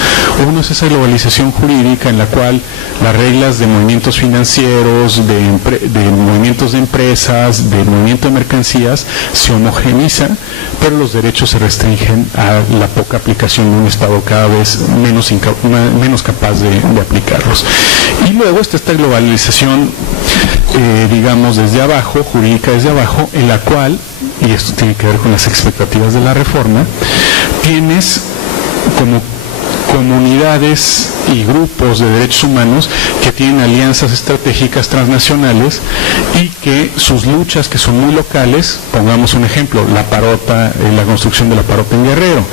Uno es esa globalización jurídica en la cual las reglas de movimientos financieros, de movimientos de empresas, de movimiento de mercancías se homogenizan, pero los derechos se restringen a la poca aplicación de un Estado cada vez menos capaz de aplicarlos. Y luego está esta globalización, digamos, desde abajo, jurídica desde abajo, en la cual, y esto tiene que ver con las expectativas de la reforma, tienes como comunidades y grupos de derechos humanos que tienen alianzas estratégicas transnacionales y que sus luchas, que son muy locales, pongamos un ejemplo, la Parota, la construcción de la Parota en Guerrero,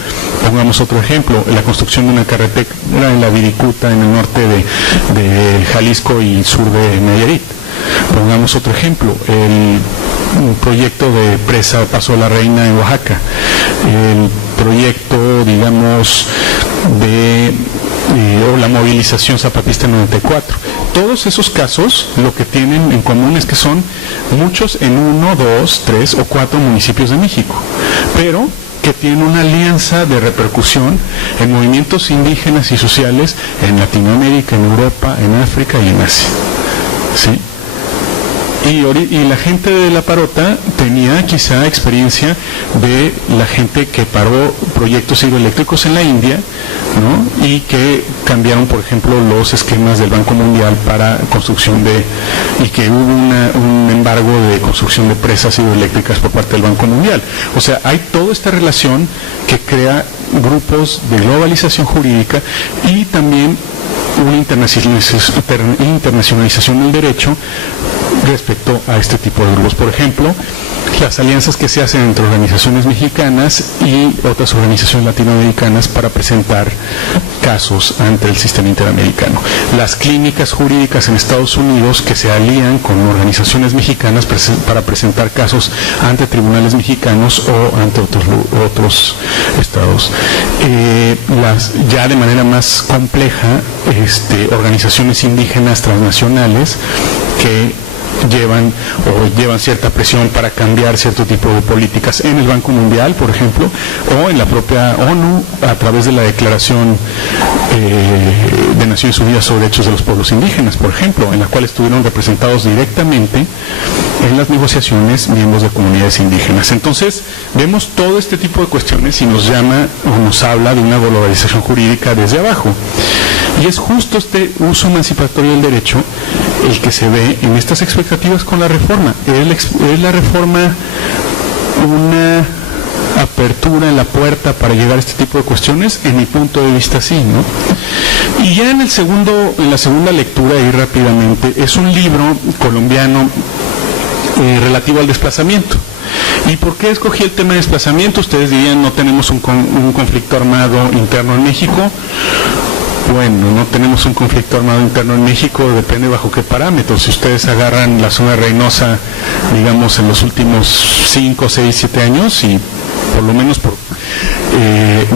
pongamos otro ejemplo, la construcción de una carretera en la Viricuta, en el norte de Jalisco y sur de Nayarit. Pongamos otro ejemplo, un proyecto de presa Paso de la Reina en Oaxaca, el proyecto, digamos, o la movilización zapatista en 94. Todos esos casos lo que tienen en común es que son muchos en 1, 2, 3 o 4 municipios de México, pero que tienen una alianza de repercusión en movimientos indígenas y sociales en Latinoamérica, en Europa, en África y en Asia. ¿Sí? Y la gente de la Parota tenía quizá experiencia de la gente que paró proyectos hidroeléctricos en la India, ¿no? Y que cambiaron, por ejemplo, los esquemas del Banco Mundial para construcción y que hubo un embargo de construcción de presas hidroeléctricas por parte del Banco Mundial. O sea, hay toda esta relación que crea grupos de globalización jurídica y también una internacionalización del derecho respecto a este tipo de grupos. Por ejemplo, las alianzas que se hacen entre organizaciones mexicanas y otras organizaciones latinoamericanas para presentar casos ante el sistema interamericano. Las clínicas jurídicas en Estados Unidos que se alían con organizaciones mexicanas para presentar casos ante tribunales mexicanos o ante otros estados. Ya de manera más compleja, organizaciones indígenas transnacionales que llevan cierta presión para cambiar cierto tipo de políticas en el Banco Mundial, por ejemplo, o en la propia ONU a través de la Declaración de Naciones Unidas sobre Derechos de los Pueblos Indígenas, por ejemplo, en la cual estuvieron representados directamente en las negociaciones miembros de comunidades indígenas. Entonces, vemos todo este tipo de cuestiones y nos habla de una globalización jurídica desde abajo. Y es justo este uso emancipatorio del derecho el que se ve en estas expectativas con la reforma. ¿Es la reforma una apertura en la puerta para llegar a este tipo de cuestiones? En mi punto de vista sí, ¿no? Y ya en la segunda lectura, y rápidamente, es un libro colombiano relativo al desplazamiento. ¿Y por qué escogí el tema de desplazamiento? Ustedes dirían, no tenemos un conflicto armado interno en México. Bueno, no tenemos un conflicto armado interno en México, depende bajo qué parámetros. Si ustedes agarran la zona de Reynosa, digamos, en los últimos 5, 6, 7 años, y por lo menos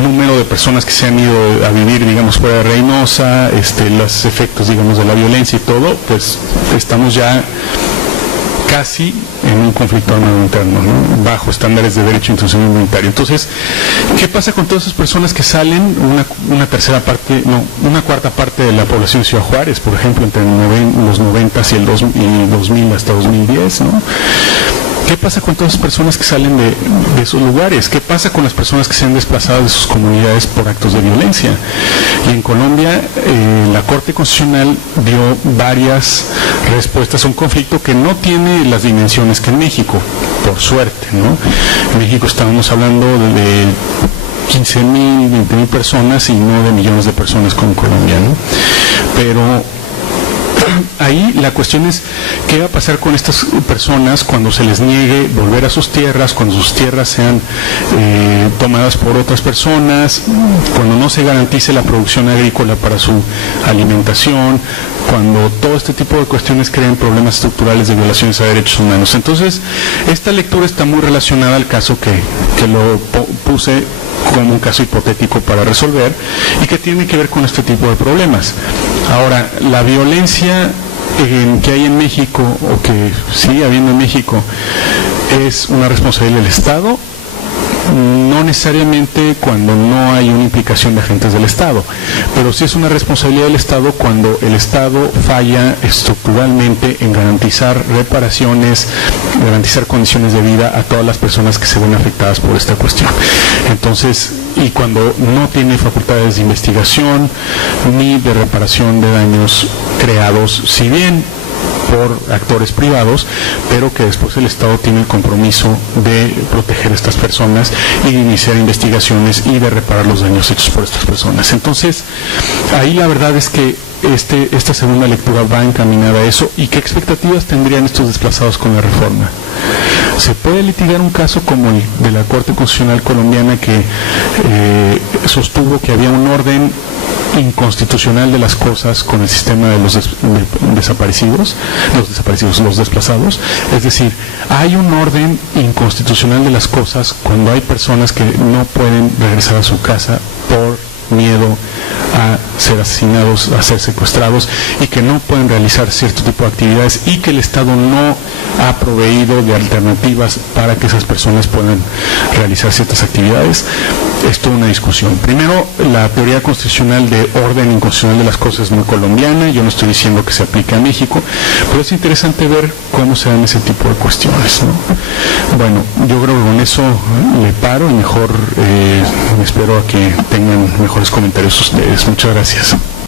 número de personas que se han ido a vivir, digamos, fuera de Reynosa, los efectos, digamos, de la violencia y todo, pues estamos ya casi en un conflicto armado interno, ¿no? Bajo estándares de derecho internacional humanitario. Entonces, ¿qué pasa con todas esas personas que salen? Una cuarta parte de la población de Ciudad Juárez, por ejemplo, entre los 90 y el 2000 hasta 2010, ¿no? ¿Qué pasa con todas las personas que salen de esos lugares? ¿Qué pasa con las personas que se han desplazado de sus comunidades por actos de violencia? Y en Colombia, la Corte Constitucional dio varias respuestas a un conflicto que no tiene las dimensiones que en México, por suerte, ¿no? En México estábamos hablando de 15,000, 20,000 personas y no de millones de personas como en Colombia, ¿no? Pero ahí la cuestión es qué va a pasar con estas personas cuando se les niegue volver a sus tierras, cuando sus tierras sean tomadas por otras personas, cuando no se garantice la producción agrícola para su alimentación, cuando todo este tipo de cuestiones creen problemas estructurales de violaciones a derechos humanos. Entonces, esta lectura está muy relacionada al caso que lo puse como un caso hipotético para resolver y que tiene que ver con este tipo de problemas. Ahora, la violencia que hay en México, o que sigue habiendo en México, ¿es una responsabilidad del Estado? No necesariamente cuando no hay una implicación de agentes del Estado, pero sí es una responsabilidad del Estado cuando el Estado falla estructuralmente en garantizar reparaciones, garantizar condiciones de vida a todas las personas que se ven afectadas por esta cuestión. Entonces, y cuando no tiene facultades de investigación ni de reparación de daños creados, si bien por actores privados, pero que después el Estado tiene el compromiso de proteger a estas personas y de iniciar investigaciones y de reparar los daños hechos por estas personas. Entonces, ahí la verdad es que esta segunda lectura va encaminada a eso. ¿Y qué expectativas tendrían estos desplazados con la reforma? ¿Se puede litigar un caso como el de la Corte Constitucional colombiana que sostuvo que había un orden inconstitucional de las cosas con el sistema de los desplazados? Es decir, hay un orden inconstitucional de las cosas cuando hay personas que no pueden regresar a su casa por miedo a ser asesinados, a ser secuestrados, y que no pueden realizar cierto tipo de actividades, y que el Estado no ha proveído de alternativas para que esas personas puedan realizar ciertas actividades. Es toda una discusión. Primero, la teoría constitucional de orden inconstitucional de las cosas es muy colombiana. Yo no estoy diciendo que se aplique a México, pero es interesante ver cómo se dan ese tipo de cuestiones, ¿no? Bueno, yo creo que con eso le paro y mejor espero a que tengan mejores comentarios ustedes. Muchas gracias.